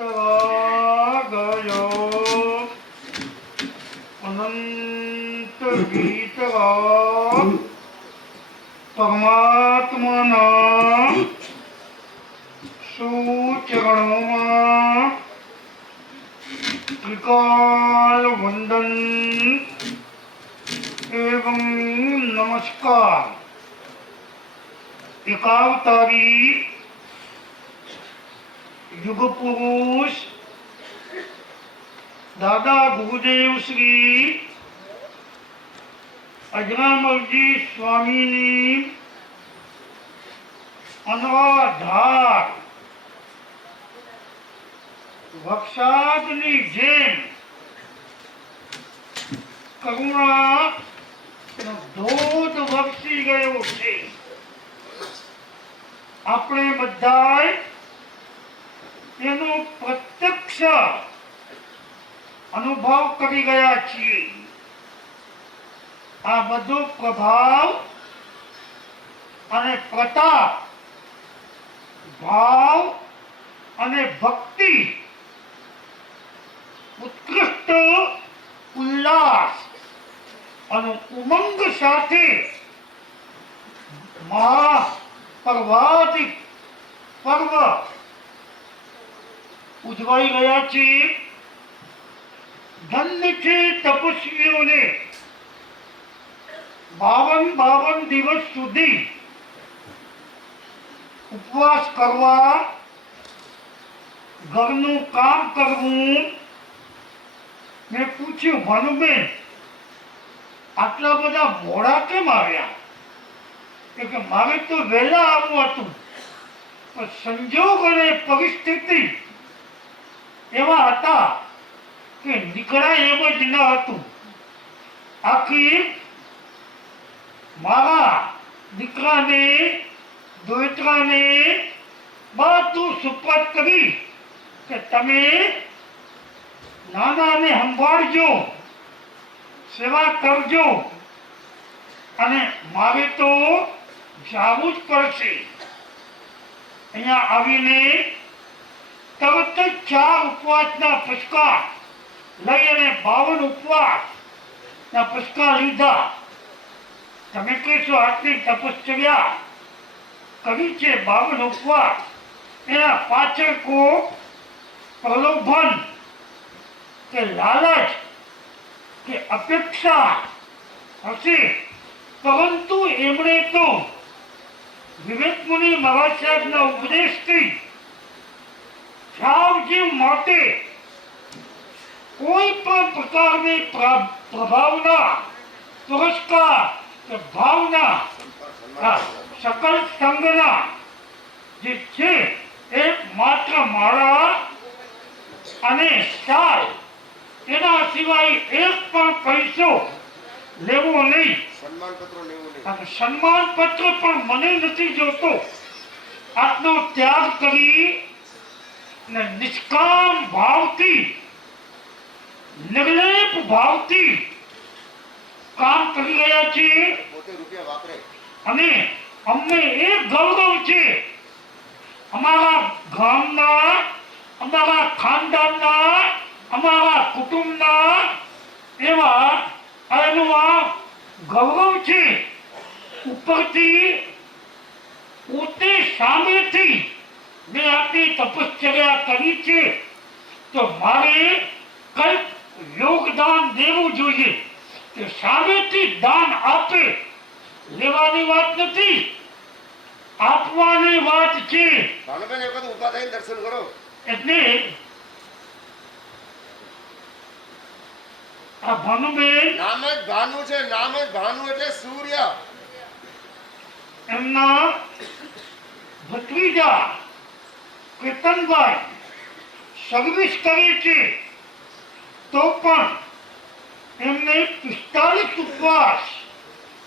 गयो अनंत गीतगा परमात्मा सुचरणों में त्रिकाल वंदन एवं नमस्कार। एकावतारी युग पुरुष दादा गुरुदेव श्री अजरामरजी स्वामी अनराधार वक्षादनी जेम करुणा धोध वक्षी गयो छे। આપણે બધાય એનો પ્રત્યક્ષ અનુભવ કરી ગયા છીએ। આ બધો પ્રભાવ અને પ્રતાપ ભાવ અને ભક્તિ ઉત્કૃષ્ટ ઉલ્લાસ અને ઉમંગ સાથે મહાપર્વાદિક પર્વ ઉજવાઈ રહ્યા છે। ધન્ય છે તપસ્વીઓને 52 દિવસ સુધી ઉપવાસ કરવા, ઘરનું કામ કરવું। મેં પૂછ્યું, ભાનુબેન આટલા બધા મોડા કેમ આવ્યા? કે મારે તો વહેલા આવવું હતું, પણ સંજોગ અને પરિસ્થિતિ એવા હતા કે નીકળાય એમ જ ન હતું। આખી મારા દીકરાને દોયત્રાને બધું સુપરત કરી કે તમે નાનાને સંભાળજો, સેવા કરજો અને મારે તો જાવું જ પડશે। અહીંયા આવીને તરત જ 4 ઉપવાસના પુષ્કા લઈ અને 52 ઉપવાસના પુષ્કા લીધા। તમે કહેશો આટલી તપશ્ચર્યા કરી છે, 52 ઉપવાસ, એના પાછળ કો પ્રલોભન કે લાલચ કે અપેક્ષા હશે, પરંતુ એમણે તો વિવેક મુનિ મહારાજ સાહેબના ઉપદેશથી સાવજીવ માટે કોઈ પણ પ્રકારની પ્રભાવના, પુરસ્કાર કે ભાવના, સકલ સંગના જે છે એ માત્ર માળા અને શાલ, એના સિવાય એક પણ પૈસો લેવો નહીં, સન્માન પત્ર પણ મને નથી જોતો। આટલો ત્યાગ કરી ને નિષ્કામ ભાવથી, નિર્લેપ ભાવથી કામ કરી રહ્યા છીએ। અને અમને એક ગૌરવ છે, અમારા ગામના, અમારા ખાનદાનના, અમારા કુટુંબના એવા એનું આ ગૌરવ છે। ઉપરથી પોતે સામેથી મેં આટલી તપશ્ચર્યા કરી છે, તો મારે કંઈક યોગદાન દેવું જોઈએ કે સામેથી દાન આપે, લેવાની વાત નથી, આપવાની વાત છે। દર્શન કરો એટલે આ ભાનુબેન નામ જ ભાનુ છે, નામ જ ભાનુ એટલે સૂર્ય। એમના ભત્રીજા કેતનભાઈ સર્વિસ કરે છે, તો પણ એમને 45 ઉપવાસ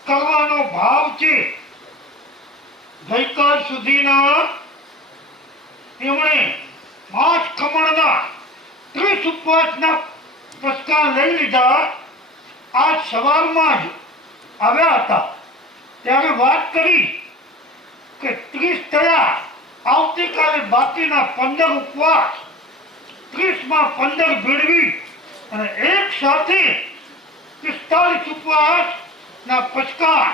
કરવાનો ભાવ છે। ગઈકાલ સુધીના એમણે 5 ખમણના 30 ઉપવાસના પુષ્કા લઈ લીધા। આજ સવારમાં જ આવ્યા હતા ત્યારે વાત કરી કે 30 થયા, આવતીકાલે બાકીના 15 ઉપવાસ 30માં 15 ભેળવી અને એક સાથે 45 ઉપવાસના પચકા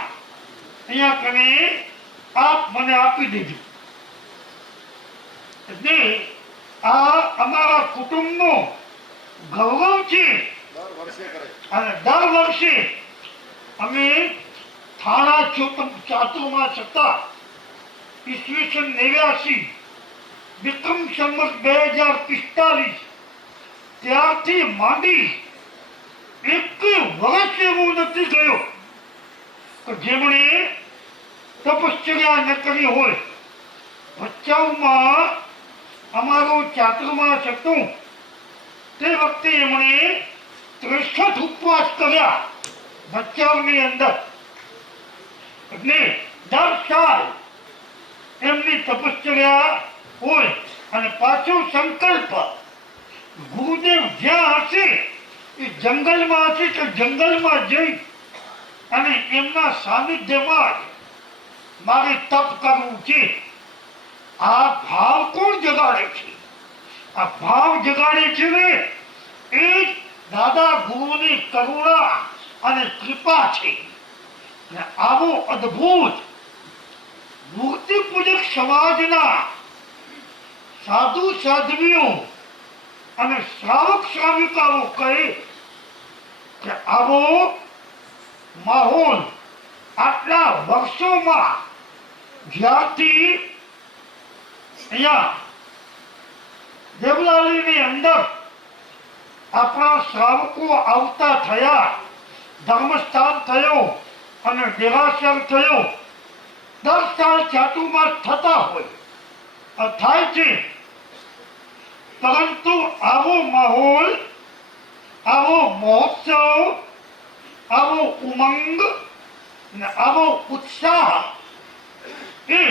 અહીંયા કને આપ મને આપી દેજો. એટલે આ અમારા કુટુંબનો ગૌરવ છે દર વર્ષે કરે. અને દર વર્ષે અમે થાણા ચાતુર્માસ હતા ઈસવીસન 89 વિક્રમ સંવત 2045 ત્યારથી માંડી એક વર્ષ એવું નથી ગયો કે જેમણે તપશ્ચર્યા ન કરી હોય. ભચાઉમાં અમારું ચાતુર્માસ હતું તે વખતે એમણે 63 ઉપવાસ કર્યા ભચાઉની અંદર. એટલે દર સાલ એમની તપશ્ચર્યા હોય અને પાછો સંકલ્પ ગુરુદેવ જ્યાં હશે એ જંગલમાં હશે કે જંગલમાં જઈ અને એમના સાનિધ્યમાં જ મારે તપ કરવું છે. આ ભાવ કોણ જગાડે છે? આ ભાવ જગાડે છે ને એ દાદા ગુરુની કરુણા અને કૃપા છે. ને આવો અદ્ભુત મૂર્તિ પૂજક સમાજના સાધુ સાધ્વીઓ અને શ્રાવક શ્રાવિકાઓ કહે કે આવો માહોલ આટલા વર્ષોમાં જ્યાંથી અહીંયા દેવલાલીની અંદર આપણા શ્રાવકો આવતા થયા, ધર્મસ્થાન થયો અને દેરાસર થયો. દર સાલ ચાતુર્માસ થતા હોય થાય છે, પરંતુ આવો માહોલ, આવો મહોત્સવ, આવો ઉમંગ ને આવો ઉત્સાહ એ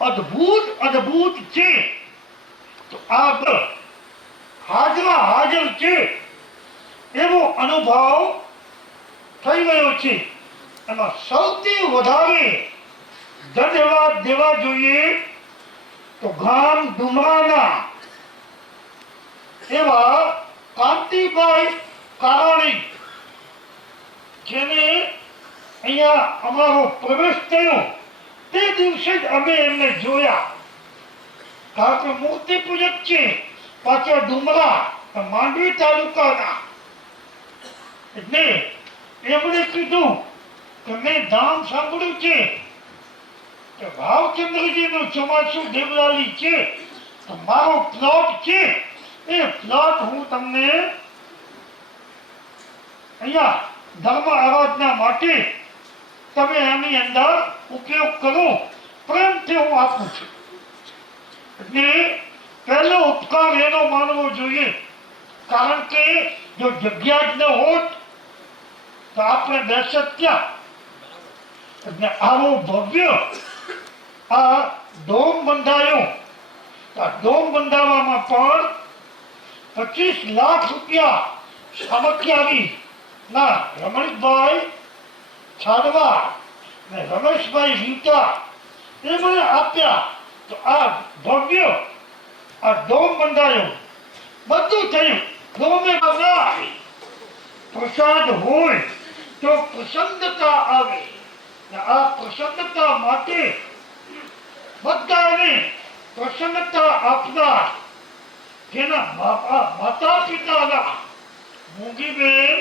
અદ્ભુત છે. તો આ હાજરા હાજર છે એવો અનુભવ થઈ ગયો છે. એમાં સૌથી વધારે ધન્યવાદ દેવા જોઈએ તો ગામ ડુમરાના એવા કાંતિભાઈ કારાણી, જેને અહીંયા અમારો પ્રવેશ થયો તે દિવસે જ અમે એમને જોયા. કારણ કે મૂર્તિ પૂજક છે, પાછા ડુમરા માંડવી તાલુકાના. એટલે એમણે કીધું કે મેં ધામ સાંભળ્યું છે કે ભાવચંદ્રજીનું ચોમાસું દેવલાલી છે, તો મારો પ્લોટ છે એ પ્લોટ હું તમને અહીંયા ધર્મ આરાધના માટે તમે આની અંદર ઉપયોગ કરો, પ્રેમથી હું આપું છું. એટલે પહેલો ઉપકાર એનો માનવો જોઈએ. કારણ કે જો જગ્યા જ ન હોત તો આપણે બેસત ક્યાં? એટલે આવો ભવ્ય આ ડોમ બંધાયો. આ ડોમ બંધાવવામાં પણ 25 લાખ રૂપિયા સામખિયારી ના રમણીકભાઈ છાડવા ને રમેશભાઈ રીટા એમણે આપ્યા. તો આ ભવ્ય આ ડોમ બંધાયો, બધું થયું. ડોમે આવી પ્રસાદ હોય તો પ્રસન્નતા આવે. આ પ્રસન્નતા માટે બધાને પ્રસન્નતા આપનાર જેના માતા પિતાના મૂંગીબેન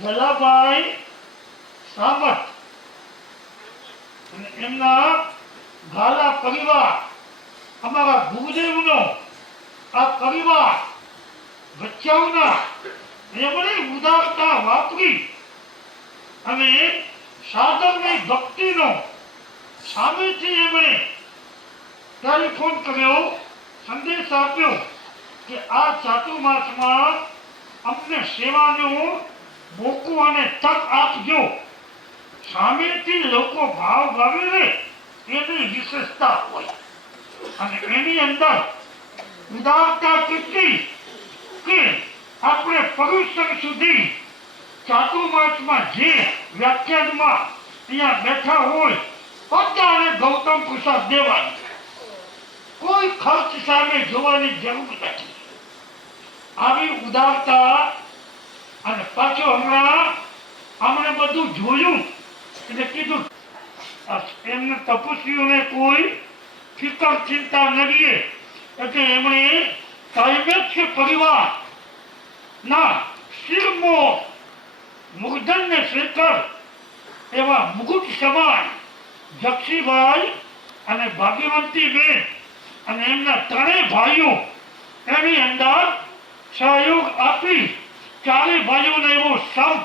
જલાભાઈ સામત અને એમના ગાલા પરિવાર, અમારા ગુરુદેવનો આ પરિવાર ભચાઉના, એમણે ઉદારતા વાપરી અને સાધનની ભક્તિનો સામેથી એમણે ટેલિફોન કર્યો, સંદેશ આપ્યો કે આ ચાતુર્માસમાં અમને સેવાનું મોકો અને તક આપજો. સામેથી લોકો ભાવ ભાવે ને એની વિશેષતા હોય અને એની અંદર ઉદારતા કેટલી કે આપણે પરુષણ સુધી ચાતુર્માસમાં જે વ્યાખ્યાનમાં અહીંયા બેઠા હોય બધાને ગૌતમ પ્રસાદ દેવાનો, કોઈ ખર્ચ સામે જોવાની જરૂર નથી. આવી ઉદારતા અને પાછો હમણાં આમણે બધું જોયું એટલે કીધું એમને તપસ્વીઓને કોઈ ફિકર ચિંતા ન રહીએ એટલે એમણે કાયમેચ્છ પરિવાર ના શિરમો મુગ્ધન ને શેખર એવા મુકુટ સમાન જક્ષીભાઈ અને ભાગ્યવંતીબેન અને એમના ત્રણેય ભાઈઓ એની અંદર સહયોગ આપી ચારે ભાઈઓને એવો સંપ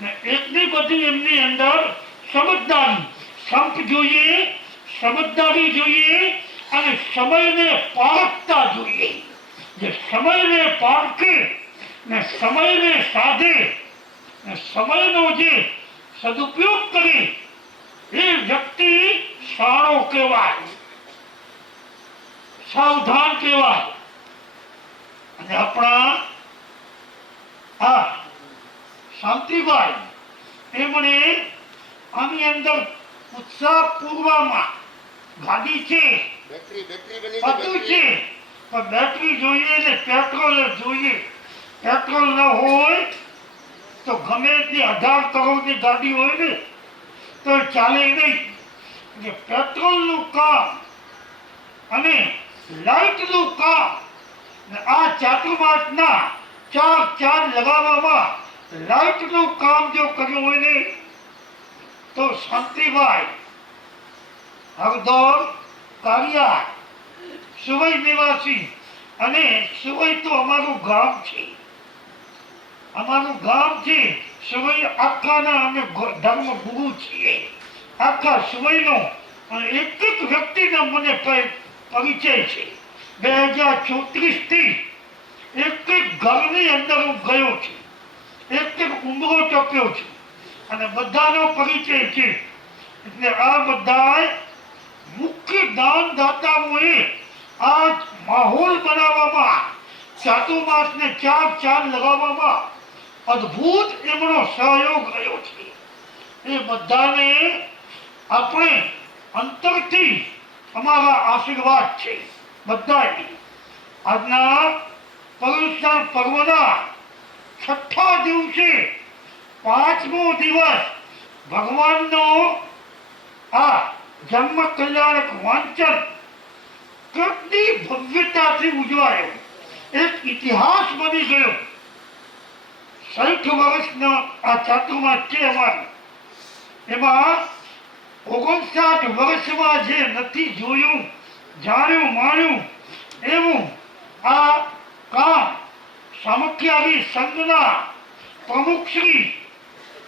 ને એટલી બધી એમની અંદર સમજદારી સંપ જોઈએ, સમજદારી જોઈએ અને સમયને પારખતા જોઈએ. જે સમયને પારખે ને સમયને સાધે ને સમયનો જે સદુપયોગ કરે એ વ્યક્તિ સારો કહેવાય, સાવધાન કહેવાય. અને આપણા આ શાંતિભાઈ એમણે આની અંદર ઉત્સાહપૂર્વકમાં ગાડી છે બેટરી બની બધું છે પણ બેટરી જોઈએ ને પેટ્રોલ જોઈએ. પેટ્રોલ ન હોય તો ગમે એટલી 18 કરોડની ગાડી હોય ને તો ચાલે નહીં. જે પેટ્રોલનું કામ અને લાઇટનું કામ ને આ ચાતુર્માસના ચાર લગાવવામાં લાઇટનું કામ જો કર્યું હોય ને તો શાંતિભાઈ હરદોર કારિયા સુવઈ નિવાસી અને સુવઈ તો અમારું ગામ છે, અમારું ગામ છે સુવઈ. આખાના અમે ધર્મ ગુરુ છીએ આખા સુવઈનો. અને એક એક વ્યક્તિનો મને પરિચય છે. 2034 થી એક એક ઘરની અંદર હું ગયો છું, એક એક ઉંબરો ટપ્યો છું અને બધાનો પરિચય છે. એટલે આ બધા મુખ્ય દાનદાતાઓએ આ માહોલ બનાવવામાં ચાતુર્માસને ચાર લગાવવામાં અદ્ભુત એમનો સહયોગ રહ્યો છે. એ બધાને આપણે અંતરથી અમારા આશીર્વાદ છે બધાને. આજના પર્યુષણ પર્વના 6થા દિવસે 5મો દિવસ ભગવાનનો આ જન્મ કલ્યાણક વાંચન કેટલી ભવ્યતાથી ઉજવાયો, એક ઇતિહાસ બની ગયો. 60 વર્ષનો આ ચાતુર્માસ છે અમારો. એમાં 59 વર્ષમાં જે નથી જોયું, જાણ્યું, માણ્યું એવું આ કામ સામખ્યારી સંઘના પ્રમુખ શ્રી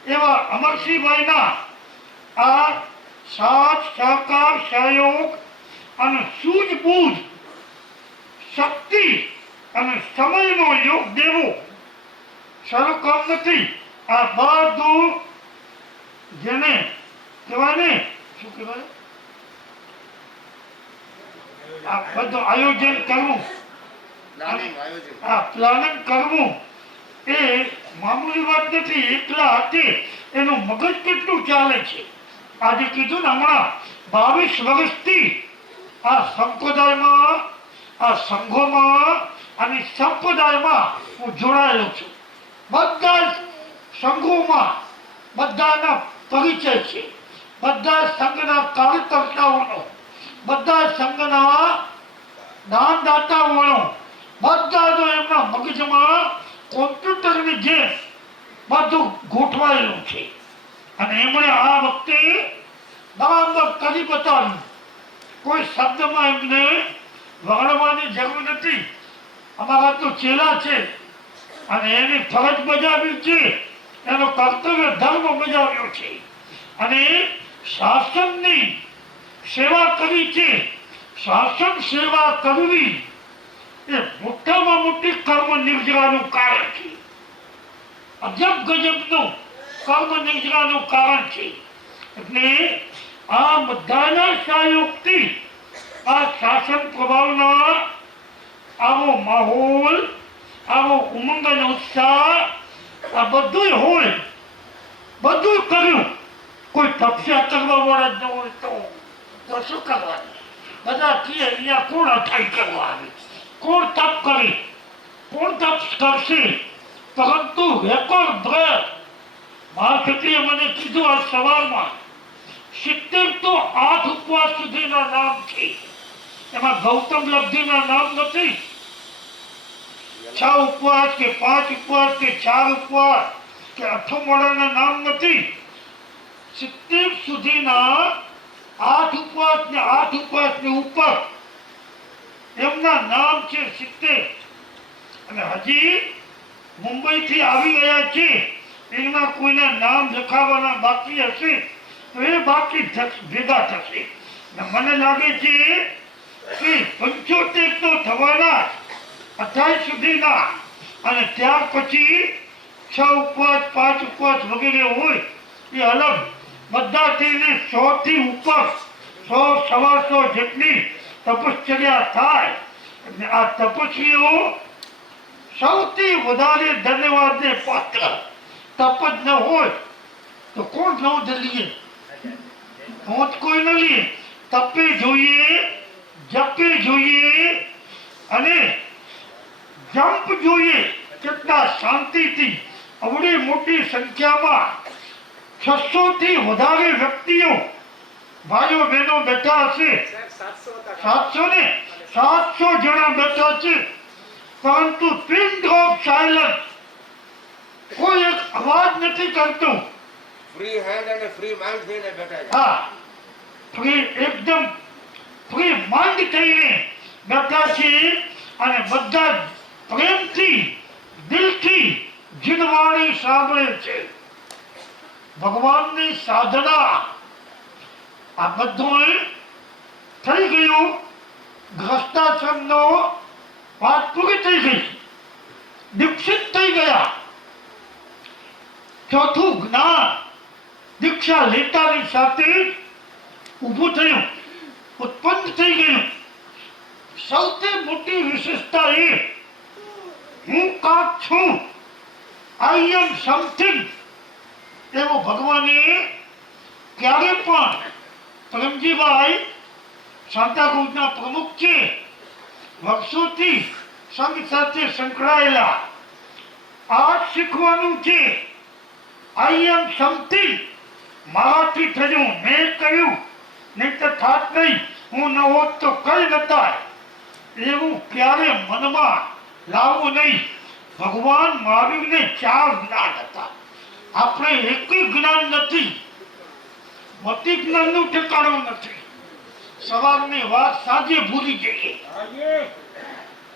એવા અમરસિંહભાઈના આ સાથ સહકાર સહયોગ અને સૂઝબૂઝ શક્તિ અને સમયનો યોગ દેવો સરળ કામ નથી. આ બધું જેને કહેવાય ને શું કહેવાય, આ બધું આયોજન કરવું, પ્લાનિંગ કરવું એ મામૂલી વાત નથી. એકલા હાથે એનું મગજ કેટલું ચાલે છે. આજે કીધું ને હમણાં 22 વર્ષથી આ સંપ્રદાયમાં, આ સંઘોમાં અને સંપ્રદાયમાં હું જોડાયેલો છું. બધા સંઘોમાં બધાના પરિચય છે, બધા સંઘના કાર્યકર્તાઓનો, બધા સંઘના દાનદાતાઓનો, બધાનો એમના મગજમાં કોમ્પ્યુટરની જેમ બધું ગોઠવાયેલું છે. અને એમણે આ વખતે બરાબર કરી બતાવ્યું. કોઈ શબ્દમાં એમને વર્ણવાની જરૂર નથી. અમારા તો ચેલા છે અને એની ફરજ બજાવી છે, એનો કર્તવ્ય ધર્મ બજાવ્યો છે અને શાસનની સેવા કરી છે. શાસન સેવા કરવી એ મોટામાં મોટી કર્મ નિર્જરાનું કારણ છે, અજબ ગજબનું કર્મ નિર્જરાનું કારણ છે. એટલે આ બધાના સહયોગથી આ શાસન પ્રભાવના આવો માહોલ, આવો ઉમંગ અને ઉત્સાહ આ બધું હોય, બધું કર્યું. કોઈ તપસ્યા કરવા વાળા જ ન હોય તો શું કરવાનું? બધા કીએ અહીંયા કોણ અથાઈ કરવા આવે, કોણ તપ કરે? કોણ તપ કરશે? પરંતુ રેકોર્ડ બ્રેક મહાશક્તિએ મને કીધું આજ સવારમાં 70 તો 8 ઉપવાસ સુધીના નામ છે. એમાં ગૌતમ લબ્ધિના નામ નથી. 6 ઉપવાસ કે 5 ઉપવાસ કે 4 ઉપવાસ કે અઠમોડાના નામ નથી. 70 સુધીના 8 ઉપવાસ ને 8 ઉપવાસની ઉપર એમના નામ છે 70. અને હજી મુંબઈથી આવી ગયા છે, એના કોઈના નામ લખાવવાના બાકી હશે તો એ બાકી ભેગા થશે. ને મને લાગે છે કે 75 તો થવાના 28 સુધીના, અને ત્યાર પછી 6 ઉપવાસ 5 ઉપવાસ વગેરે હોય એ અલગ. બધા થઈને 100 થી ઉપર 100-125 જેટલી તપશ્ચર્યા થાય. અને આ તપસ્વીઓ સૌથી વધારે ધન્યવાદને પાત્ર. તપ જ ન હોય તો કોણ નવ દલીએ? પહોંચ કોઈ ન લે. તપે જોઈએ, જપે જોઈએ અને જંપ જોઈએ. કેટલા શાંતિથી અવળી મોટી સંખ્યામાં 600 થી વધારે વ્યક્તિઓ ભાઈઓ બહેનો બેઠા હશે. 700 જણા બેઠા છે, પરંતુ પિન ડ્રોપ સાયલન્સ. કોઈ એક અવાજ નથી કરતું. ફ્રી હેન્ડ અને ફ્રી માઇન્ડ થઈને બેઠા છે. હા, એકદમ ફ્રી માઇન્ડ થઈને બેઠા છે. અને બધા પ્રેમથી દિલથી જીનવાણી સાંભળે છે. ભગવાનની સાધના આ બધું થઈ ગયું. ગ્રસ્તાશ્રમનો વાત પૂરી થઈ ગઈ. દીક્ષિત થઈ ગયા. ચોથું જ્ઞાન દીક્ષા લેતાની સાથે ઊભું થયું, ઉત્પન્ન થઈ ગયું. સૌથી મોટી વિશેષતા એ, હું કાંક છું, આઈ એમ સમથિંગ. એવો ભગવાને ક્યારે પણ પ્રેમજીભાઈ સાંતાક્રુઝના પ્રમુખ છે, વર્ષોથી સંઘ સાથે સંકળાયેલા. આ શીખવાનું છે. આઈ એમ સમથિંગ. મારાથી થયું, મેં કહ્યું, નહીં તો થાત નહીં. હું ન હોત તો કઈ ન થાય. એવું ક્યારે મનમાં લાવવું નહીં. ભગવાન મહાવીરને 4 જ્ઞાન હતા. આપણે એક જ્ઞાન નથી. મતિ જ્ઞાનનું ઠેકાણું નથી. સવારની વાત સાંજે ભૂલી જઈએ.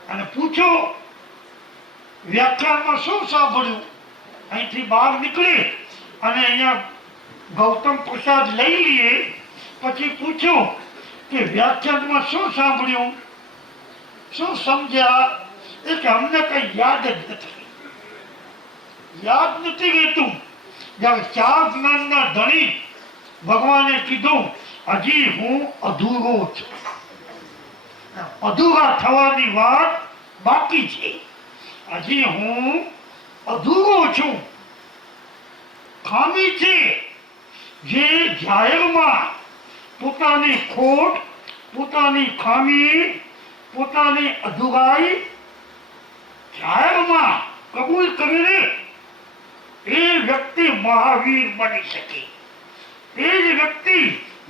અને પૂછો વ્યાખ્યાનમાં શું સાંભળ્યું? અહીંથી બહાર નીકળે અને અહીંયા ગૌતમ પ્રસાદ લઈ લઈએ, પછી પૂછો કે વ્યાખ્યાનમાં શું સાંભળ્યું, શું સમજ્યા? એ કે અમને કઈ યાદ જ નથી. યાદ નથી રહેતું. જ્યારે 4 જ્ઞાનના ધણી ભગવાને કીધું, હજી હું અધૂરો છું. અધૂરા થવાની વાત બાકી છે. હજી હું અધૂરો છું. ખામી છે જે જાહેરમાં પોતાની ખોટ, પોતાની ખામી, પોતાની અધૂરાઈ જાહેરમાં કબૂલ કરીને એ વ્યક્તિ મહાવીર બની શકે. એ જ વ્યક્તિ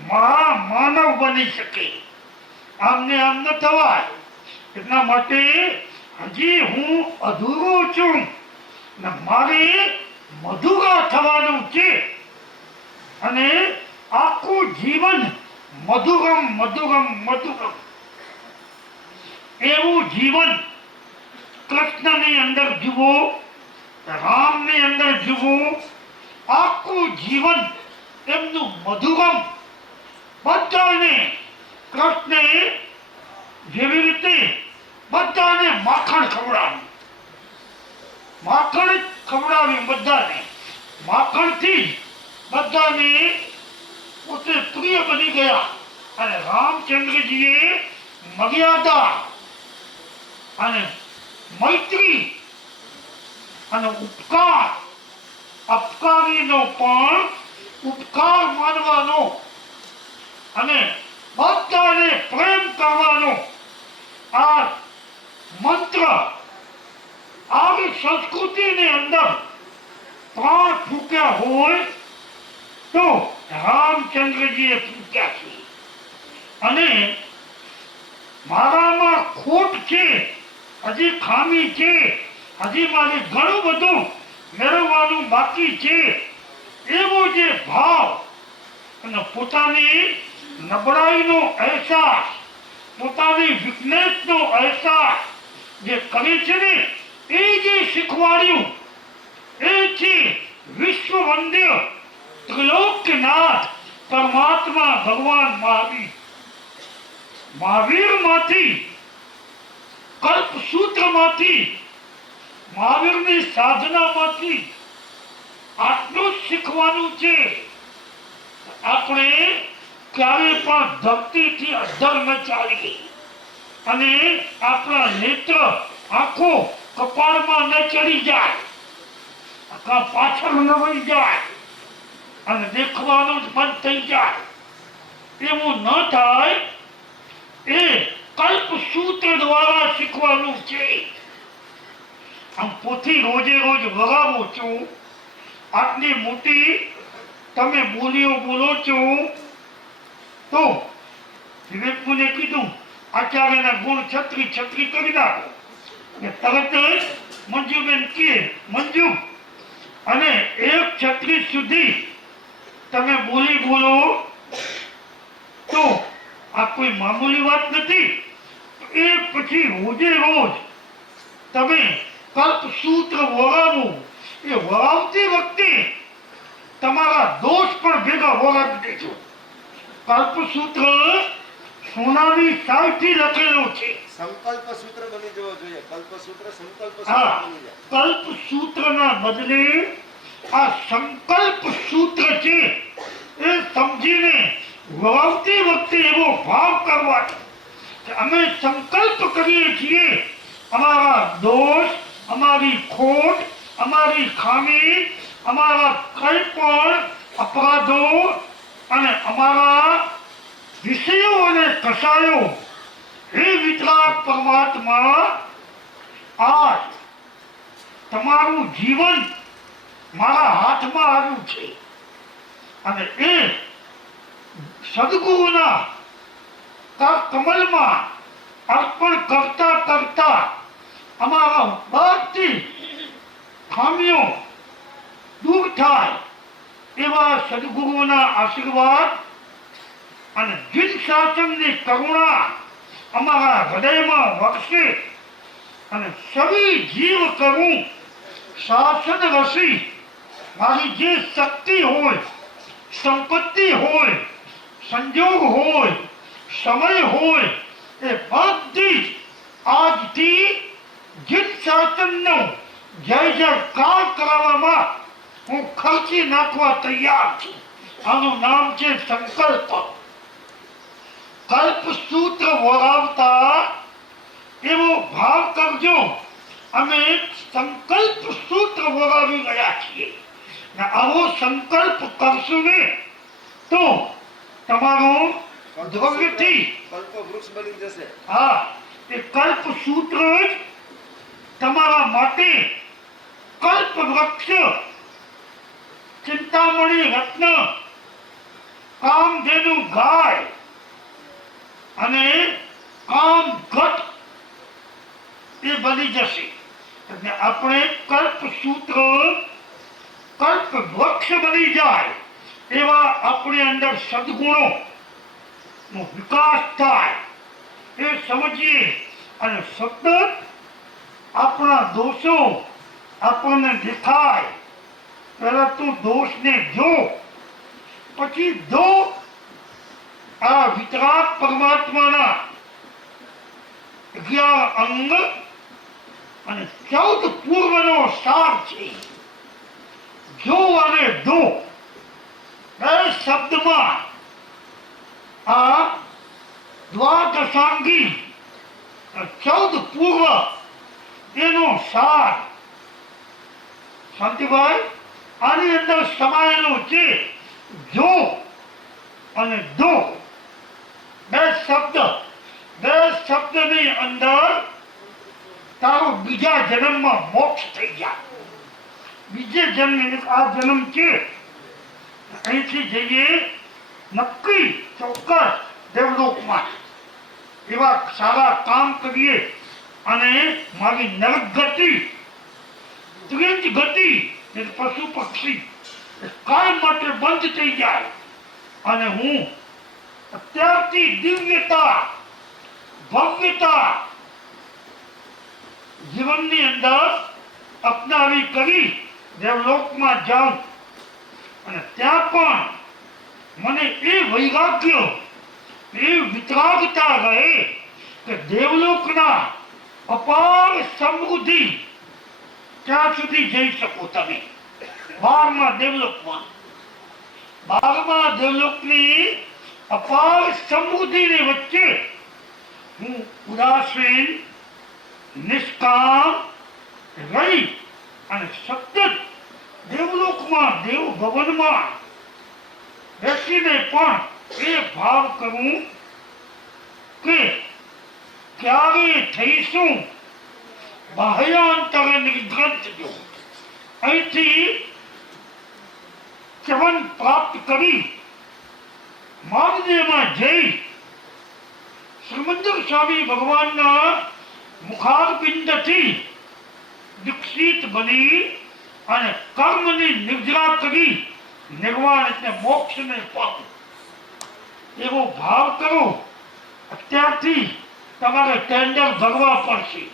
મહામાનવ બની શકે. આમને આમ ન થવાય. એટલા માટે હજી હું અધૂરો છું ને મારે મધુરા થવાનું છે. અને આખું જીવન મધુરમ મધુરમ મધુરમ એવું જીવન કૃષ્ણની અંદર જુઓ, રામની અંદર જુઓ. આખું જીવન એમનું મધુરમ. બધાને કૃષ્ણે જેવી રીતે બધાને માખણ ખવડાવ્યું, માખણ ખવડાવ્યું બધાને. માખણથી બધાને પોતે પ્રિય બની ગયા. અને રામચંદ્રજીએ મર્યાદા અને મૈત્રી અને ઉપકાર, અપકારીનો પણ ઉપકાર માનવાનો અને બધાને પ્રેમ કરવાનો આ મંત્ર આવી સંસ્કૃતિની અંદર ત્રણ ફૂક્યા હોય તો રામચંદ્રજીએ ફૂક્યા છે. અને મારામાં ખોટ છે, હજી ખામી છે, હજી મારે ઘણું બધું મેળવવાનું બાકી છે, એવો જે ભાવ અને પોતાની નબળાઈનો અહેસાસ, પોતાની વીકનેસનો અહેસાસ જે કરે છે ને, એ જે શીખવાડ્યું એ છે વિશ્વ વંદ્ય ત્રિલોકનાથ પરમાત્મા ભગવાન મહાવીર. મહાવીરમાંથી, કલ્પસૂત્રમાંથી, મહાવીરની સાધનામાંથી આટલું જ શીખવાનું છે. આપણે ક્યારે પણ ધરતીથી અધર ન ચાલીએ અને આપણા નેત્ર, આંખો કપાળમાં ન ચડી જાય, પાછળ ન વહી જાય અને દેખવાનું જ બંધ થઈ જાય. એવું ન થાય એ કલ્પસૂત્ર દ્વારા શીખવાનું છે. આમ પોથી રોજે રોજ વગાવો છો, આટલી મોટી તમે બોલીઓ બોલો છો, તો વિવેકમુને કીધું આચાર્યના ગુણ છત્રી છત્રી કરી નાખો. તરત જ મંજુબેન કહે મંજુ, અને એક છત્રી સુધી તમે બોલી બોલો તો આ કોઈ મામૂલી વાત નથી. એ પછી રોજે રોજ તમે કલ્પસૂત્ર વગાવો. એ વગાવતી વખતે તમારા દોષ પણ ભેગા વગાડી દેજો. કલ્પસૂત્ર સોનાની સાલથી લખેલું છે. સંકલ્પ સૂત્ર બની જવો જોઈએ. કલ્પસૂત્ર સંકલ્પ સૂત્ર હા, બની જાય. કલ્પસૂત્રના બદલે આ સંકલ્પ સૂત્ર છે એ સમજીને વગાવતી વખતે એવો ભાવ કરવાનો કે અમે સંકલ્પ કરીએ છીએ અમારા દોષ, અમારી ખોટ, અમારી ખામી, અમારા કંઈ પણ અપરાધો અને અમારા વિષયો અને કસાયો, હે વિતરાગ પરમાત્મા, આજ તમારું જીવન મારા હાથમાં આવ્યું છે અને એ સદગુરુના કમલમાં અર્પણ કરતા કરતા અમારા બધી ખામીઓ દૂર થાય એવા સદગુરુના આશીર્વાદ અને જીન શાસનની કરુણા અમારા હૃદયમાં વગશે અને સવી જીવ કરું શાસન રસી. મારી જે શક્તિ હોય, સંપત્તિ હોય, સંજોગ હોય, સમય હોય, એ બધી આજથી જીન શાસનનો જય જયકાર કરાવવામાં હું ખર્ચી નાખવા તૈયાર છું. આનું નામ છે સંકલ્પ. કલ્પસૂત્ર વગાવતા એવો ભાવ કરજો અમે સંકલ્પ સૂત્ર વગાવી ગયા છીએ. ને આવો સંકલ્પ કરશું ને તો તમારું દ્રવ્યથી કલ્પ વૃક્ષ બની જશે. હા, એ કલ્પ સૂત્ર જ તમારા માટે કલ્પ વૃક્ષ, ચિંતામણી રત્ન, કામધેનુ ગાય અને કામ ઘટ એ બની જશે. એટલે આપણે કલ્પ સૂત્ર, કલ્પ વૃક્ષ બની જાય એવા આપણી અંદર સદગુણો નો વિકાસ થાય એ સમજીએ અને સતત આપણા દોષો આપણને દેખાય. પહેલા તું દોષને જો, પછી દો આ વિતરાગ પરમાત્માના 11 અંગ અને 14 પૂર્વનો સાર છે. જો અને દો બે શબ્દમાં આ દ્વાદશાંગી 14 પૂર્વ એનો સાર. શાંતિભાઈ, આની અંદર સમાયેલું છે જો અને દો બે શબ્દ. બે શબ્દની અંદર તારું બીજા જન્મમાં મોક્ષ થઈ જાય. બીજે જન્મ આ જન્મ છે, અહીંથી જઈએ નક્કી ચોક્કસ દેવલોકમાં એવા સારા કામ કરીએ અને મારી નરક ગતિ, ત્રીજ ગતિ, પશુ પક્ષી કાયમ માટે બંધ થઈ જાય અને હું અત્યારથી દિવ્યતા, ભવ્યતા જીવનની અંદર અપનાવી કરી દેવલોકમાં જાઉં અને ત્યાં પણ મને એ વૈરાગ્ય, એ વિતરાગતા રહે કે દેવલોકના અપાર સમૃદ્ધિ ત્યાં સુધી જઈ શકો તમે. 12મા દેવલોકમાં, 12મા દેવલોકની અપાર સમૃદ્ધિની વચ્ચે હું ઉદાસીન, નિષ્કામ રહી અને સતત દેવલોકમાં, દેવ ભવનમાં બેસીને પણ એ ભાવ કરું કે ક્યારે થઈશું બાહ્યાંતરે નિર્ગ્રંથ જો અહીંથી ચવન પ્રાપ્ત કરી માનદેવમાં જઈ શ્રીમંદર સ્વામી ભગવાનના મુખારપિંડથી દીક્ષિત બની અને કર્મની નિર્જરા કરી નિર્વાણ એટલે મોક્ષને પામવું એવો ભાવ કરો. અત્યારથી તમારે ટેન્ડર ભરવા પડશે.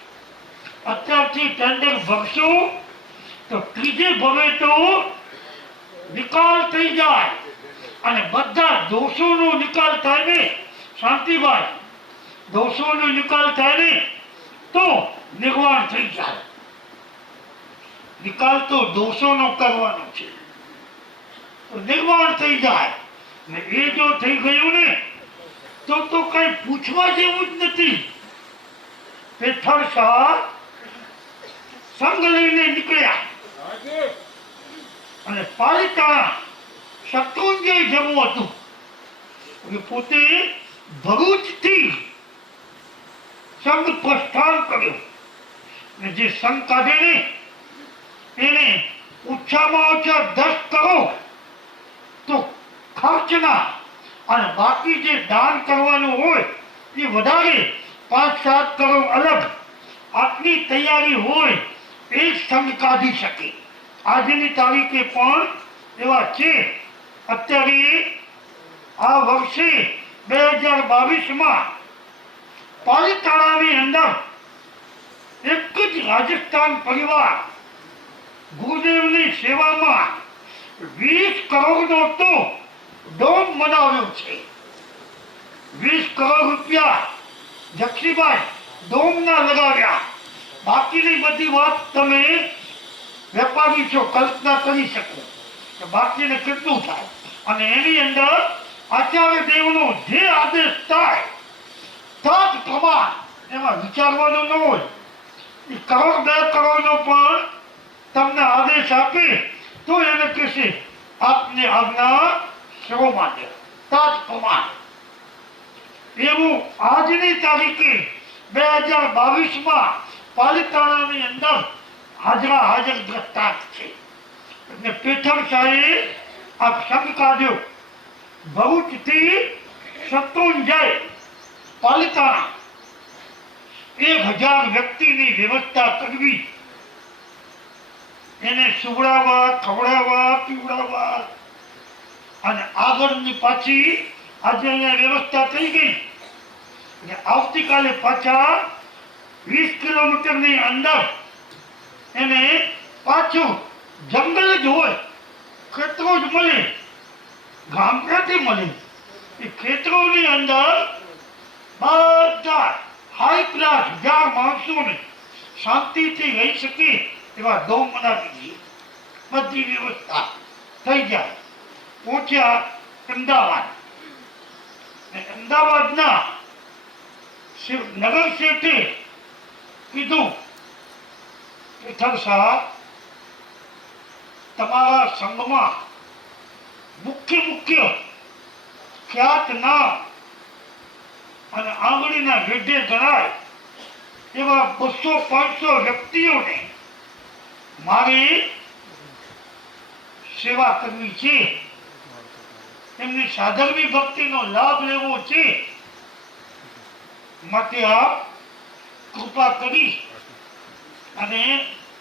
અત્યારથી ટેન્ડર ભરશો તો ત્રીજે ભવે તો નિકાલ થઈ જાય અને બધા દોષોનો નિકાલ થાય ને શાંતિભાઈ, દોષોનો નિકાલ થાય ને તો નિર્વાણ થઈ જાય. નિકાલ તો દોષોનો કરવાનો છે તો નિર્વાણ થઈ જાય ને એ જો થઈ ગયું ને તો કઈ પૂછવા જેવું જ નથી. પેથર શાહ સંગ લઈને નીકળ્યા અને પાલિતાણા શત્રુંજય જવું હતું. પોતે ભરૂચથી સંઘ પ્રસ્થાન કર્યું અને જે સંઘ કાઢે ને એને ઓછામાં ઓછા 10 કરોડ તો ખર્ચના અને બાકી જે દાન કરવાનું હોય એ વધારે 5-7 કરોડ અલગ આટલી તૈયારી હોય એ સંઘ કાઢી શકે. આજની તારીખે પણ એવા છે. અત્યારે આ વર્ષે 2022માં પાલિતાણાની અંદર એક જ રાજસ્થાન પરિવાર ગુરુદેવની સેવામાં 20 કરોડનો તો ડોમ બનાવ્યો છે. 20 કરોડ રૂપિયા જક્ષીભાઈ ડોમના લગાવ્યા. બાકીની બધી વાત તમે વેપારી છો, કલ્પના કરી શકો કે બાકીને કેટલું થાય. અને એની અંદર આચાર્ય દેવનો જે આદેશ થાય તદ પ્રમાણ એમાં વિચારવાનું ન હોય. એ કરોડ 2 કરોડનો પણ તમને આદેશ આપે તો એને કહેશે આપની આજ્ઞા સર્વમાં દે તદ પ્રમાણ. એવું આજની તારીખે 2022માં પાલિતાણાની અંદર હાજર દ્રષ્ટાંત છે. એટલે પેથર શાહે આ સંઘ કાઢ્યો. ભરૂચથી શત્રુંજય પાલિતાણા 1000 વ્યક્તિની વ્યવસ્થા કરવી, એને સુવડાવવા, ખવડાવવા, પીવડાવવા અને આગળની પાછી આજે અહીંયા વ્યવસ્થા થઈ ગઈ. આવતીકાલે પાછા 20 કિલોમીટરની અંદર એને પાછું જંગલ જ હોય, ખેતરો જ મળે, ગામ ક્યાંથી મળે. એ ખેતરોની અંદર બધા હાઈ ક્લાસ જ્યાં માણસોને શાંતિથી રહી શકે એવા ડોમ બનાવી દઈએ. બધી વ્યવસ્થા થઈ જાય. પહોંચ્યા અમદાવાદ. અમદાવાદના નગર શેઠે કીધું પેથર શાહ તમારા સંઘમાં મુખ્ય ખ્યાત નામ અને આંગળીના વેઢે ગણાય એવા 200-500 વ્યક્તિઓને મારે સેવા કરવી છે, એમની સાધર્મી ભક્તિનો લાભ લેવો છે. માટે આપ કૃપા કરી અને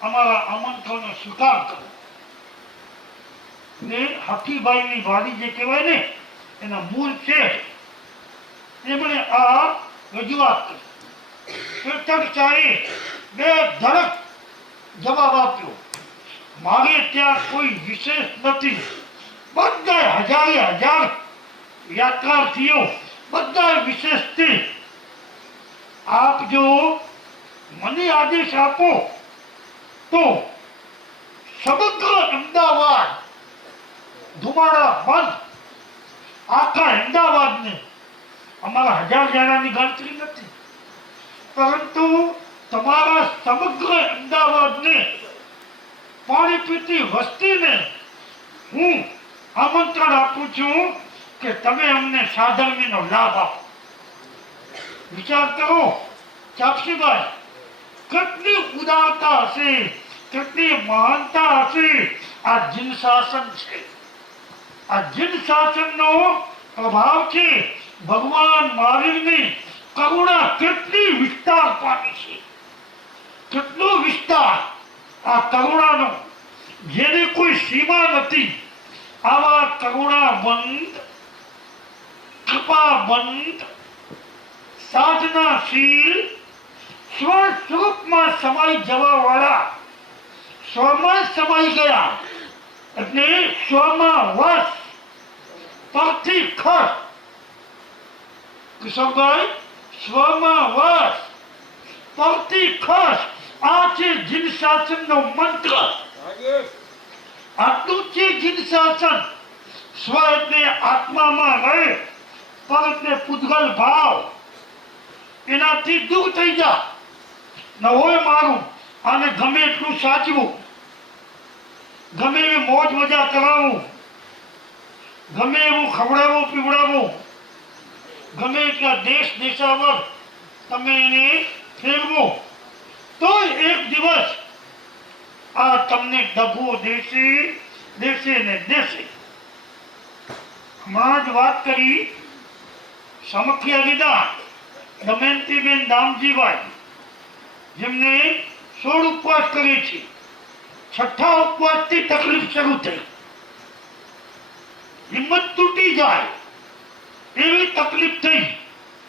અમારા આમંત્રણનો સ્વીકાર કરો ને હકીભાઈની વાડી જે કહેવાય ને એના મૂળ છે એમણે આ રજૂઆત કરી. ચર્ચાએ બે ધડક જવાબ આપ્યો. મારે ત્યાં કોઈ વિશેષ નથી, બધા હજાર યાત્રાર્થીઓ બધા વિશેષ છે. આપ જો મને આદેશ આપો તો સમગ્ર અમદાવાદ ધુમાડા બંધ, આખા અમદાવાદને, અમારા 1000 જણાની ગણતરી નથી, પરંતુ તમારા સમગ્ર અમદાવાદને પાણી પીતી વસ્તીને હું આમંત્રણ આપું છું કે તમે અમને સાધર્મીનો લાભ આપો. વિચાર કરો ચાપસીભાઈ, કેટલી ઉદારતા હશે, કેટલી મહાનતા હશે. આ જીન શાસન છે, આ જીન શાસનનો પ્રભાવ છે. ભગવાન મહાવીરની કરુણા કેટલી વિસ્તાર પામી છે, કેટલો વિસ્તાર આ કરુણાનો, જેની કોઈ સીમા નથી. આવા કરુણાબંધ, કૃપાબંધ, સાધનાશીલ, સ્વ સ્વરૂપમાં સમાઈ જવા વાળા, સ્વમાં સમાઈ ગયા એટલે સ્વમાં વસ, પરથી ખસ. કિશોરભાઈ, સ્વમાં વસ, પરથી ખસ, આ છે જીન શાસનનો મંત્ર. આટલું છે જીન શાસન. સ્વ એટલે આત્મામાં રહે, પર એટલે પૂતગલ ભાવ, એનાથી દૂર થઈ જા. ન હોય મારું, આને ગમે એટલું સાચવું, ગમે એવી મોજ મજા કરાવું, ગમે એવું ખવડાવવું પીવડાવવું, ગમે એટલા દેશ દેશાવર તમે એને ફેરવો, તો એક દિવસ આ તમને દગો દેશે ને દેશે. હમણાં જ વાત કરી સમખ્યા લીધા દમયંતીબેન દામજીભાઈ, જેમને 16 ઉપવાસ કરે છે. 6થા ઉપવાસથી તકલીફ શરૂ થઈ, હિંમત તૂટી જાય એવી તકલીફ થઈ.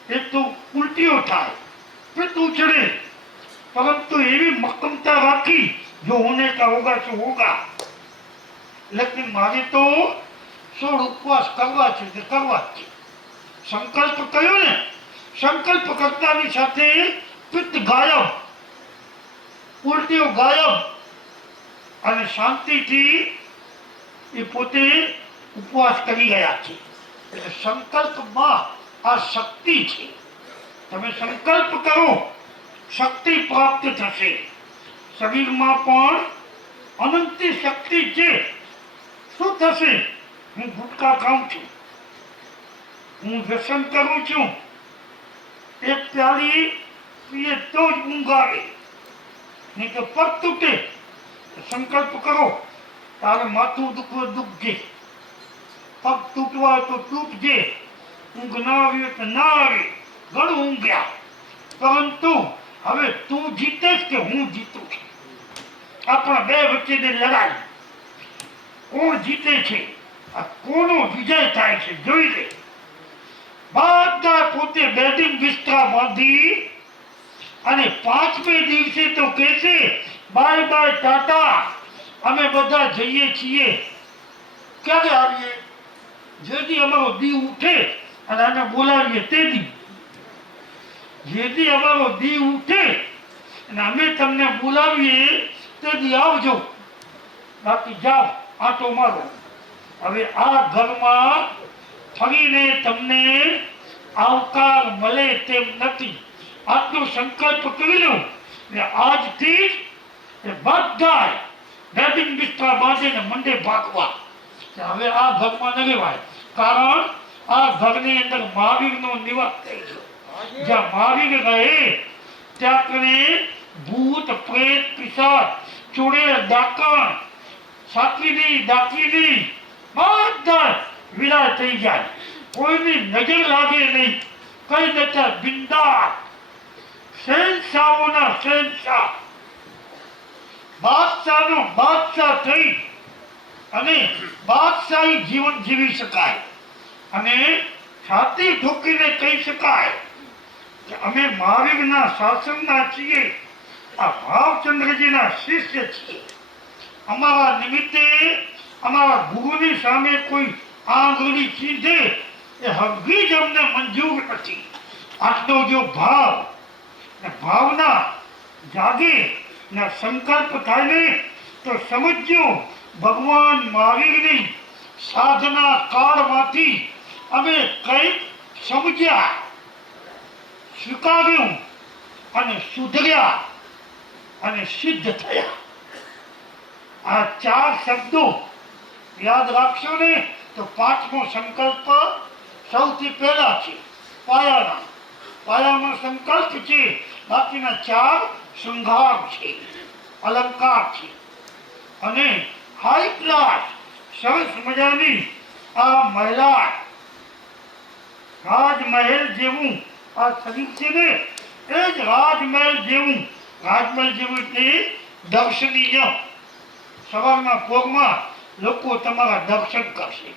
એક તો ઉલટીઓ થાય, પિત્ત ઉછળે, પરંતુ એવી મક્કમતા રાખી, જો હોને કા હોગા સો હોગા. લેકિન મારે તો 16 ઉપવાસ કરવા છે તે કરવા જ છે. સંકલ્પ કર્યો ને, સંકલ્પ કરતાની સાથે પિત્ત ગાયબ, ઉલટીઓ ગાયબ, અને શાંતિથી એ પોતે ઉપવાસ કરી ગયા છે. એટલે સંકલ્પમાં આ શક્તિ છે. તમે સંકલ્પ કરો, શક્તિ પ્રાપ્ત થશે. શરીરમાં પણ અનંતી શક્તિ છે. શું થશે? હું ગુટકા ખાઉં છું, હું વ્યસન કરું છું, એક પ્યાલી પીએ તો જ ઊંઘ આવે, નહીં તો પગ તૂટે. સંકલ્પ કરો, તારે માથું દુખવું દુખજે, પગ તૂટવા તો તૂટજે, ઊંઘ ના આવી તો ના આવે, ઘણું ઊંઘ્યા, પરંતુ હવે તું જીતેશ કે હું જીતું છું? આપણા બે વચ્ચેની લડાઈ, કોણ જીતે છે, આ કોનો વિજય થાય છે જોઈ લે. બધા પોતે બેટિંગ બિસ્તરા બાંધી અને 5મે દિવસે તો કહેશે બાય બાય ટાટા, અમે બધા જઈએ છીએ. ક્યારે આવીએ? જેથી અમારો દી ઉઠે અને આને બોલાવીએ તેથી. જેથી અમારો દી ઉઠે અને અમે તમને બોલાવીએ તેથી આવજો, બાકી જાઓ આંટો મારો. હવે આ ઘરમાં ફરીને તમને આવકાર મળે તેમ નથી. આટલો સંકલ્પ કરી લો ને આજથી જ બધા બેટિંગ બિસ્તરા બાંધીને મંડે ભાગવા. હવે આ ઘરમાં ન રહેવાય, કારણ આ ઘરની અંદર મહાવીરનો નિવાસ થઈ ગયો. જ્યાં મહાવીર રહે ત્યાં કરીને ભૂત પ્રેત પિશાચ ચુડેલ ડાકણ સાકીની ડાકીની બધા વિલા થઈ જાય, કોઈની નજર લાગે નહીં, કઈ નતા બિંદાસ શહેનશાહોના શહેનશાહ બાદશાહનો બાદશાહ થઈ અને બાદશાહી જીવન જીવી શકાય અને છાતી ઠોકીને કહી શકાય કે અમે મહાવીરના શાસનના છીએ, આ ભાવચંદ્રજીના શિષ્ય છીએ. અમારા નિમિત્તે અમારા ગુરુની સામે કોઈ આંગળી ચીંધે એ હરગીજ અમને મંજૂર નથી. આટલો જો ભાવ ને ભાવના જાગે ને સંકલ્પ થાય ને તો સમજજો ભગવાન મહાવીરની સાધના કાળમાંથી અમે કંઈક સમજ્યા, સ્વીકાર્યું અને સુધર્યા અને સિદ્ધ થયા. આ 4 શબ્દો યાદ રાખશો ને તો 5મો સંકલ્પ સૌથી પહેલા છે, પાયામાં સંકલ્પ છે, બાકીના 4 શૃંગાર છે, અલંકાર છે. અને હાઈ ક્લાસ સરસ મજાની આ મહિલા રાજમહેલ જેવું આ શરીર છે ને એ જ રાજમહેલ જેવું એટલે દર્શનીય. સવારના ભોગમાં લોકો તમારા દર્શન કરશે.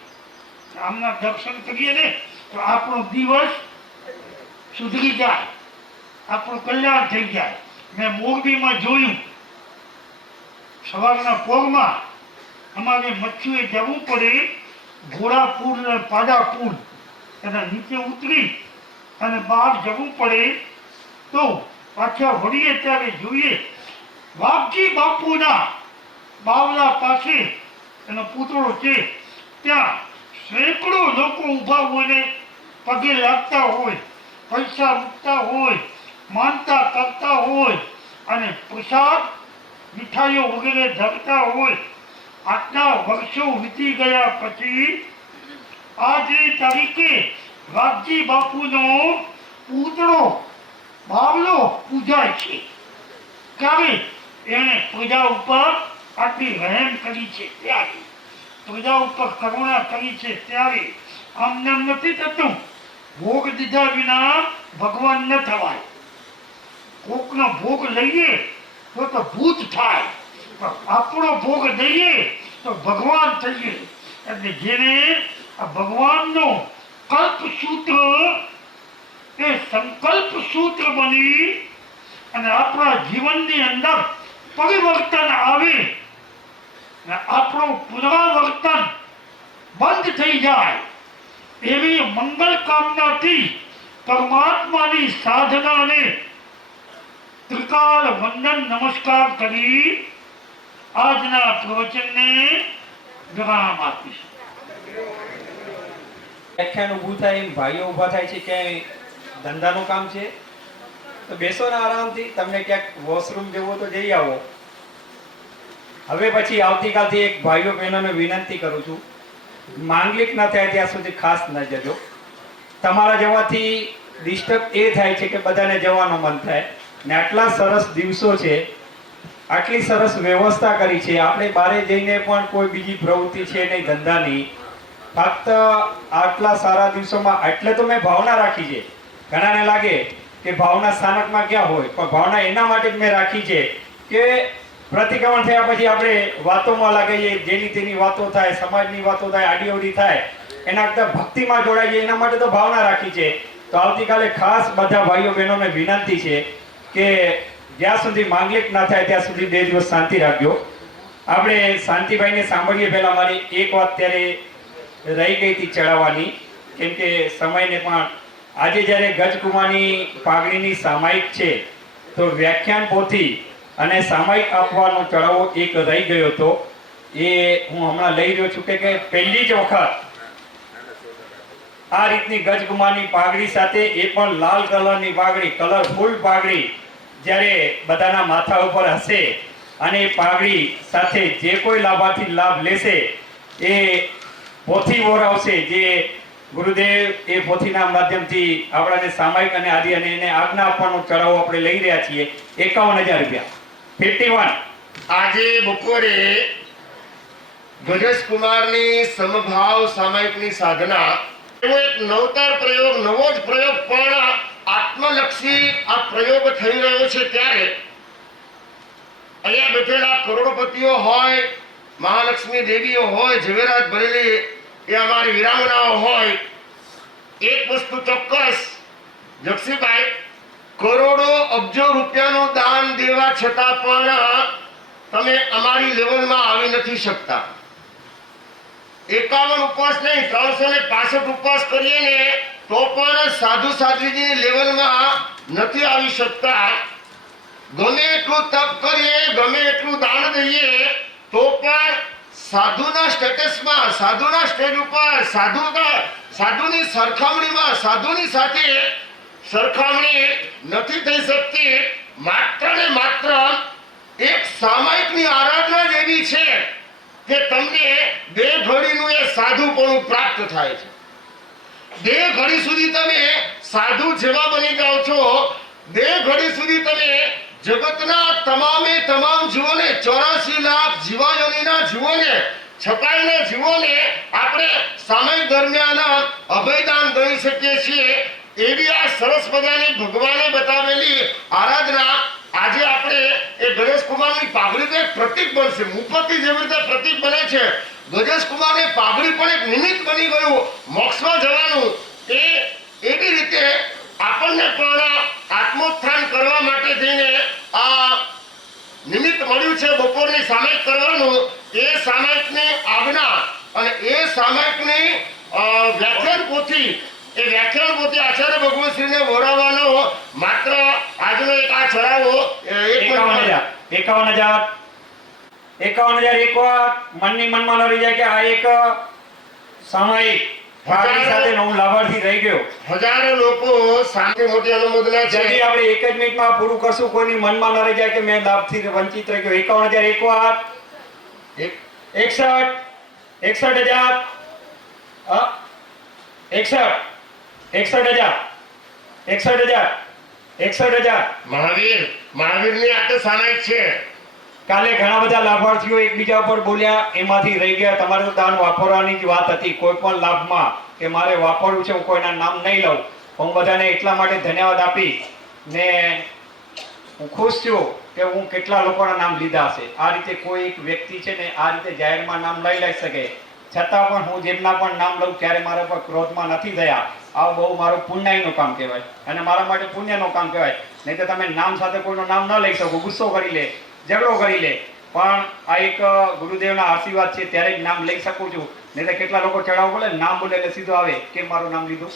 આમના દર્શન કરીએ ને તો આપણો દિવસ સુધરી જાય, આપણું કલ્યાણ થઈ જાય. મેં મોરબીમાં જોયું, સવારના પોરમાં અમારે મચ્છુએ જવું પડે ઘોડાપુર ને પાડાપુર, એના નીચે ઉતરી અને બહાર જવું પડે તો પાછા વળીએ ત્યારે જોઈએ વાઘજી બાપુના બાવલા પાસે એનો પૂતળો છે, ત્યાં સેંકડો લોકો ઊભા હોય ને પગે લાગતા હોય, પૈસા મૂકતા હોય, માનતા કરતા હોય અને પ્રસાદ મીઠાઈઓ વગેરે ધરતા હોય. આટલા વર્ષો વીતી ગયા પછી આજની તારીખે વાઘજી બાપુનો પૂતળો બાવલો પૂજાય છે. ક્યારે? એણે પ્રજા ઉપર આટલી રહેમ કરી છે ત્યારે, પ્રજા ઉપર કરુણા કરી છે ત્યારે. આમને આમ નથી થતું. ભોગ દીધા વિના ભગવાન ન થવાય. કોકનો ભોગ લઈએ તો ભૂત થાય, પણ આપણો ભોગ દઈએ તો ભગવાન થઈએ. એટલે જેને આ ભગવાનનો કલ્પસૂત્ર એ સંકલ્પ સૂત્ર બની અને આપણા જીવનની અંદર પરિવર્તન આવે અને આપણું પુનરાવર્તન બંધ થઈ જાય એવી મંગલ કામનાથી પરમાત્માની સાધનાને ત્રિકાળ વંદન નમસ્કાર કરી આજના પ્રવચનને વિરામ આપીશું. વ્યાખ્યાન ઊભું થાય એમ ભાઈઓ ઊભા થાય છે, ક્યાંય ધંધાનું કામ છે તો બેસો ને આરામથી. તમને ક્યાંક વોશરૂમ જવું તો જઈ આવો. હવે પછી આવતીકાલથી એક ભાઈઓ બહેનોને વિનંતી કરું છું, માંગલિક ન થાય ત્યાં સુધી ખાસ ન જજો. તમારા જવાથી ડિસ્ટર્બ એ થાય છે કે બધાને જવાનું મન થાય ને આટલા સરસ દિવસો છે, આટલી સરસ વ્યવસ્થા કરી છે. આપણે બહાર જઈને પણ કોઈ બીજી પ્રવૃત્તિ છે નહીં ધંધાની, ફક્ત આટલા સારા દિવસોમાં એટલે તો મેં ભાવના રાખી છે. ઘણાને લાગે કે ભાવના સ્થાનકમાં ક્યાં હોય, પણ ભાવના એના માટે જ મેં રાખી છે કે પ્રતિક્રમણ થયા પછી આપણે વાતોમાં લાગીએ, જેની તેની વાતો થાય, સમાજની વાતો થાય, આડીઅવડી થાય, એના કરતાં ભક્તિમાં જોડાઈ જાય એના માટે તો ભાવના રાખી છે. તો આવતીકાલે ખાસ બધા ભાઈઓ બહેનોને વિનંતી છે કે જ્યાં સુધી માંગલિક ના થાય ત્યાં સુધી 2 દિવસ શાંતિ રાખજો. આપણે શાંતિભાઈને સાંભળીએ. પહેલા મારી એક વાત ત્યારે રહી ગઈ હતી ચડાવવાની, કેમ કે સમયને પણ આજે જ્યારે ગજકુમારની પાઘડીની સામાયિક છે તો વ્યાખ્યાન પોથી અને સામાયિક આપવાનો ચડાવો એક રહી ગયો હતો. એ હું હમણાં લઈ રહ્યો છું કે પહેલી જ વખત આ રીતની ગજકુમારની પાઘડી સાથે, એ પણ લાલ કલરની પાઘડી, કલરફુલ પાઘડી જ્યારે બધાના માથા ઉપર હશે અને એ પાઘડી સાથે જે કોઈ લાભાર્થી લાભ લેશે એ પોથી ઓરાવશે, જે ગુરુદેવ એ પોથીના માધ્યમથી આપણાને સામાયિક અને આદિ અને એને આજ્ઞા આપવાનો ચડાવો આપણે લઈ રહ્યા છીએ 51,000 રૂપિયા 51. આજે બપોરે ગજેશ કુમારની સમભાવ સામાયિકની સાધના એવો એક નવતર પ્રયોગ, નવો જ પ્રયોગ પણ આત્મલક્ષી આ પ્રયોગ થઈ રહ્યો છે ત્યારે અહીંયા બેઠેલા કરોડપતિઓ હોય, મહાલક્ષ્મી દેવીઓ હોય, ઝવેરાત ભરેલી એ અમારી વિરાંગનાઓ હોય, એક વસ્તુ ચોક્કસ જક્ષીભાઈ, કરોડો અબજો રૂપિયાનું દાન દેવા છતાં પણ તમે અમારી લેવલમાં આવી નથી શકતા. 51 ઉપવાસ નહીં, 365 ઉપવાસ કરીએ ને તો પણ સાધુ સાધ્વીજીની લેવલમાં નથી આવી શકતા. ગમે એટલું તપ કરીએ, ગમે એટલું દાન દઈએ તો પણ સાધુના સ્ટેટસમાં, સાધુના સ્ટેજ ઉપર, સાધુની સરખામણીમાં, સાધુની સાથે સરખામણી નથી થઈ શકતી. માત્ર ને માત્ર એક સામાયિકની આરાધના જ એવી છે કે તમને 2 ઘડીનું એ સાધુપણું પ્રાપ્ત થાય છે. 2 ઘડી સુધી તમે સાધુ જેવા બની જાઓ છો. 2 ઘડી સુધી તમે જગતના તમામે તમામ જીવોને, 84 લાખ જીવાયોનીના જીવોને, છપાઈને જીવોને આપણે સામાયિક દરમિયાન અભયદાન ગણી શકીએ છીએ. એવી આ સરસ મજાની ભગવાને બતાવેલી આરાધના આજે આપણે એ ગજેશ કુમારની પાઘડી તો એક પ્રતીક બનશે. મુપતિ જેવી રીતે પ્રતીક બને છે, ગજેશ કુમારની પાઘડી પણ એક નિમિત્ત બની ગયું મોક્ષમાં જવાનું. એવી રીતે આપણને પણ આત્મોત્થાન કરવા માટે થઈને આ નિમિત્ત મળ્યું છે બપોરની સામાયિક કરવાનું. એ સામાયિકની આજ્ઞા અને એ સામાયિકની વ્યાખ્યાન પોથી, એ વ્યાખ્યાન પોથી આચાર્ય ભગવતશ્રીને વોરાવવાનો માત્ર આજનો એક આ ચડાવો 51,000 એક વાર મનની મનમાં ન રહી જાય કે આ એક સામાયિક પાઘડી સાથે હું લાભાર્થી રહી ગયો. હજારો લોકો સામે મોટી અનુમોદના છે. જલ્દી આપણે 1 જ મિનિટમાં પૂરું કરશું. કોઈની મનમાં ન રહી જાય કે મેં લાભથી વંચિત રહી ગયો. 51,000 એક વાર 61,000 61,000 મહાવીરની આ તો સામાયિક છે. કાલે ઘણા બધા લાભાર્થીઓ એકબીજા ઉપર બોલ્યા, એમાંથી રહી ગયા. તમારે તો દાન વાપરવાની જ વાત હતી. કોઈ પણ લાભમાં કે મારે વાપરવું છે, હું કોઈના નામ નહીં લઉં. હું બધાને એટલા માટે ધન્યવાદ આપી ને હું ખુશ છું કે હું કેટલા લોકોના નામ લીધા છે. આ રીતે કોઈ એક વ્યક્તિ છે ને આ રીતે જાહેરમાં નામ લઈ શકે, છતાં પણ હું જેમના પણ નામ લઉં ત્યારે મારા પર ક્રોધમાં નથી થયા. આ બહુ મારું પુણ્યનું કામ કહેવાય અને મારા માટે પુણ્યનું કામ કહેવાય. નહીં તો તમે નામ સાથે કોઈનું નામ ન લઈ શકો, ગુસ્સો કરી લે, ઝઘડો કરી લે. પણ આ એક ગુરુદેવના આશીર્વાદ છે ત્યારે જ નામ લઈ શકું છું. નહીં તો કેટલા લોકો ચડાવ બોલે, નામ બોલે એટલે સીધો આવે, કેમ મારું નામ લીધું,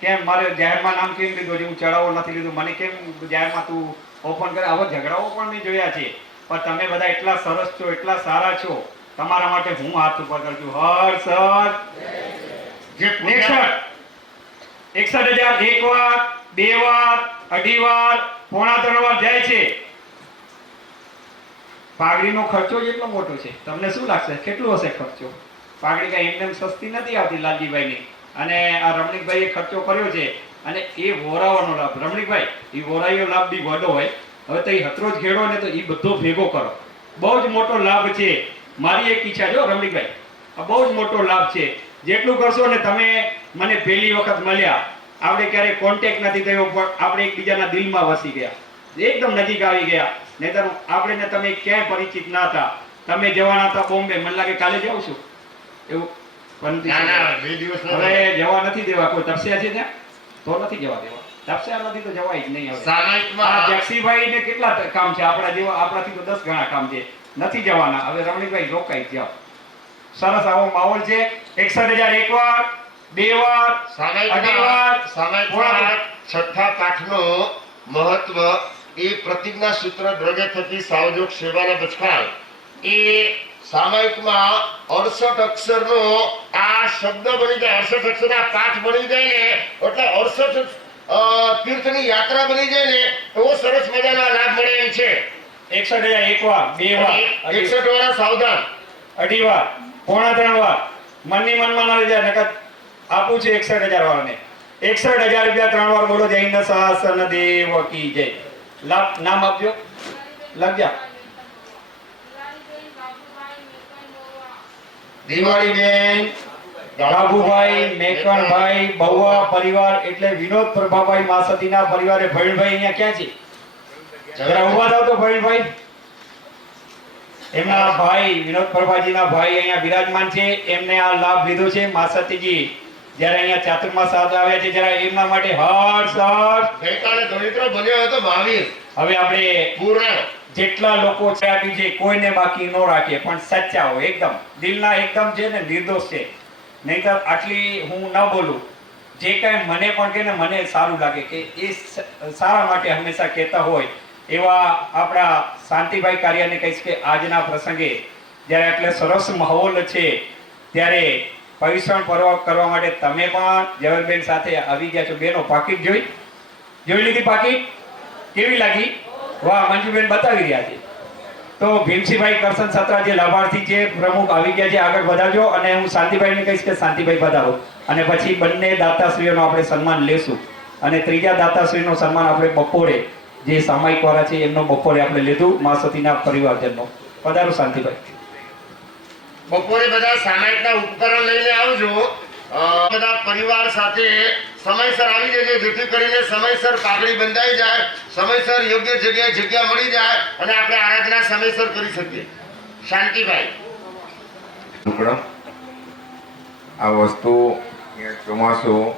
કેમ મારે જાહેરમાં નામ કેમ લીધું, જે હું ચડાવો નથી લીધું, મને કેમ જાહેરમાં તું ઓપન કરે. આવા ઝઘડાઓ પણ મેં જોયા છે. પણ તમે બધા એટલા સરસ છો, એટલા સારા છો, તમારા માટે હું હાથ ઉપર કરું છું. હર સર 61,000 એક વાર, 2 વાર, 2.5 વાર, 3.25 વાર જાય છે. પાઘડીનો ખર્ચો જેટલો મોટો છે, તમને શું લાગશે કેટલો હશે ખર્ચો? પાઘડી કઈ એમને સસ્તી નથી આવતી લાલજીભાઈની. અને આ રમણીકભાઈએ ખર્ચો કર્યો છે અને એ વોરાવાનો લાભ. રમણીકભાઈ, એ વોરાયો લાભ બી વડો હોય. હવે તો એ હતરો જ ખેડો ને તો એ બધો ભેગો કરો. બહુ જ મોટો લાભ છે. મારી એક ઈચ્છા જો રમણીકભાઈ, આ બહુ જ મોટો લાભ છે. જેટલું કરશો ને, તમે મને પહેલી વખત મળ્યા, આપણે ક્યારેય કોન્ટેક્ટ નથી થયો, પણ આપણે એકબીજાના દિલમાં વસી ગયા, એકદમ નજીક આવી ગયા. નહીતર આપણે ને તમે ક્યાંય પરિચિત ના હતા. તમે જવાના હતા બોમ્બે, મને લાગે કાલે જાઉં છું એવું, પરંતુ હવે જવા નથી દેવા. કોઈ તપસ્યા છે ત્યાં તો નથી જવા દેવા. તપસ્યા નથી તો જવાય જ નહીં. હવે જક્ષીભાઈ ને કેટલા કામ છે આપણા જેવા, આપણાથી તો 10 ગણા કામ છે, નથી જવાના. હવે રમણીકભાઈ રોકાઈ જાઓ. સરસ આવો માહોલ છે. 61,000 એક વાર, 2 વાર, 2.5 વાર. છઠ્ઠા પાઠનો મહત્વ એ પ્રતિજ્ઞા સૂત્ર દ્રવ્ય થકી સાવજોગ સેવાના બચકાળ. એ સામાયિકમાં 68 અક્ષરનો આ શબ્દ બની જાય, 68 અક્ષરના પાઠ બની જાય ને એટલે 68 તીર્થની યાત્રા બની જાય ને એવો સરસ મજાનો લાભ મળે એમ છે. 61,000 એક વાર, 2 વાર, 61 વાળા સાવધાન, 2.5 વાર, 3.25 વાર. મનની મનમાં ન રહી જાય, નકર આપું છું 61,000 વાળાને. 61,000 રૂપિયા 3 વાર બોલો જૈન શાસન દેવ કી જય. નામ આપજો, લખજા. દિવાળીબેન બાબુભાઈ મેકણભાઈ બહુવા પરિવાર એટલે વિનોદ પ્રભાભાઈ માસતીના પરિવારે. ભૈણભાઈ અહીંયા ક્યાં છે? જરા ઉભા થાવ તો ભૈણભાઈ. એમના ભાઈ વિનોદ પ્રભાજીના ભાઈ અહીંયા બિરાજમાન છે. એમને આ લાભ લીધો છે. માસતીજી જ્યારે અહીંયા ચાતુર્માસ આવ્યા છે, જરા એમના માટે હર્ષ હર્ષ. ગઈકાલે દરિદ્ર બન્યો હતો મહાવીર. હવે આપણે પૂર્ણ જેટલા લોકો છે આપી છે કોઈને બાકી ન રાખીએ, પણ સચ્ચા હોય, એકદમ દિલના એકદમ છે ને નિર્દોષ છે. નહીંતર આટલી હું ન બોલું, જે કાંઈ મને પણ કે ને મને સારું લાગે કે એ સારા માટે હંમેશા કહેતા હોય એવા આપણા શાંતિભાઈ કારિયાને કહીશ કે આજના પ્રસંગે જ્યારે એટલે સરસ માહોલ છે ત્યારે પર્યુષણ પર્વ કરવા માટે તમે પણ જવલબેન સાથે આવી ગયા છો. બેનો પાકીટ જોઈ લીધી? પાકીટ કેવી લાગી? વાહ, મંજુબેન બતાવી રહ્યા છે. તો ભીમસિંહભાઈ કરશન સત્રા જે લાભાર્થી છે પ્રમુખ આવી ગયા છે, આગળ વધારજો. અને હું શાંતિભાઈને કહીશ કે શાંતિભાઈ વધારો, અને પછી બંને દાતાશ્રીઓનો આપણે સન્માન લેશું. અને ત્રીજા દાતાશ્રીનો સન્માન આપણે બપોરે જે સામાયિક વાળા છે એમનો બપોરે આપણે લીધું, મા સતીના પરિવારજનનો. પધારો શાંતિભાઈ. બપોરે બધા સામાયિકના ઉપકરણ લઈને આવજો. બધા પરિવાર સાથે સમયસર આવી જજો, જેથી કરીને સમયસર પાઘડી બંધાઈ જાય, સમયસર યોગ્ય જગ્યાએ જગ્યા મળી જાય અને આપણે આરાધના સમયસર કરી શકીએ. શાંતિભાઈ. ટુકડા આ વસ્તુ ચોમાસું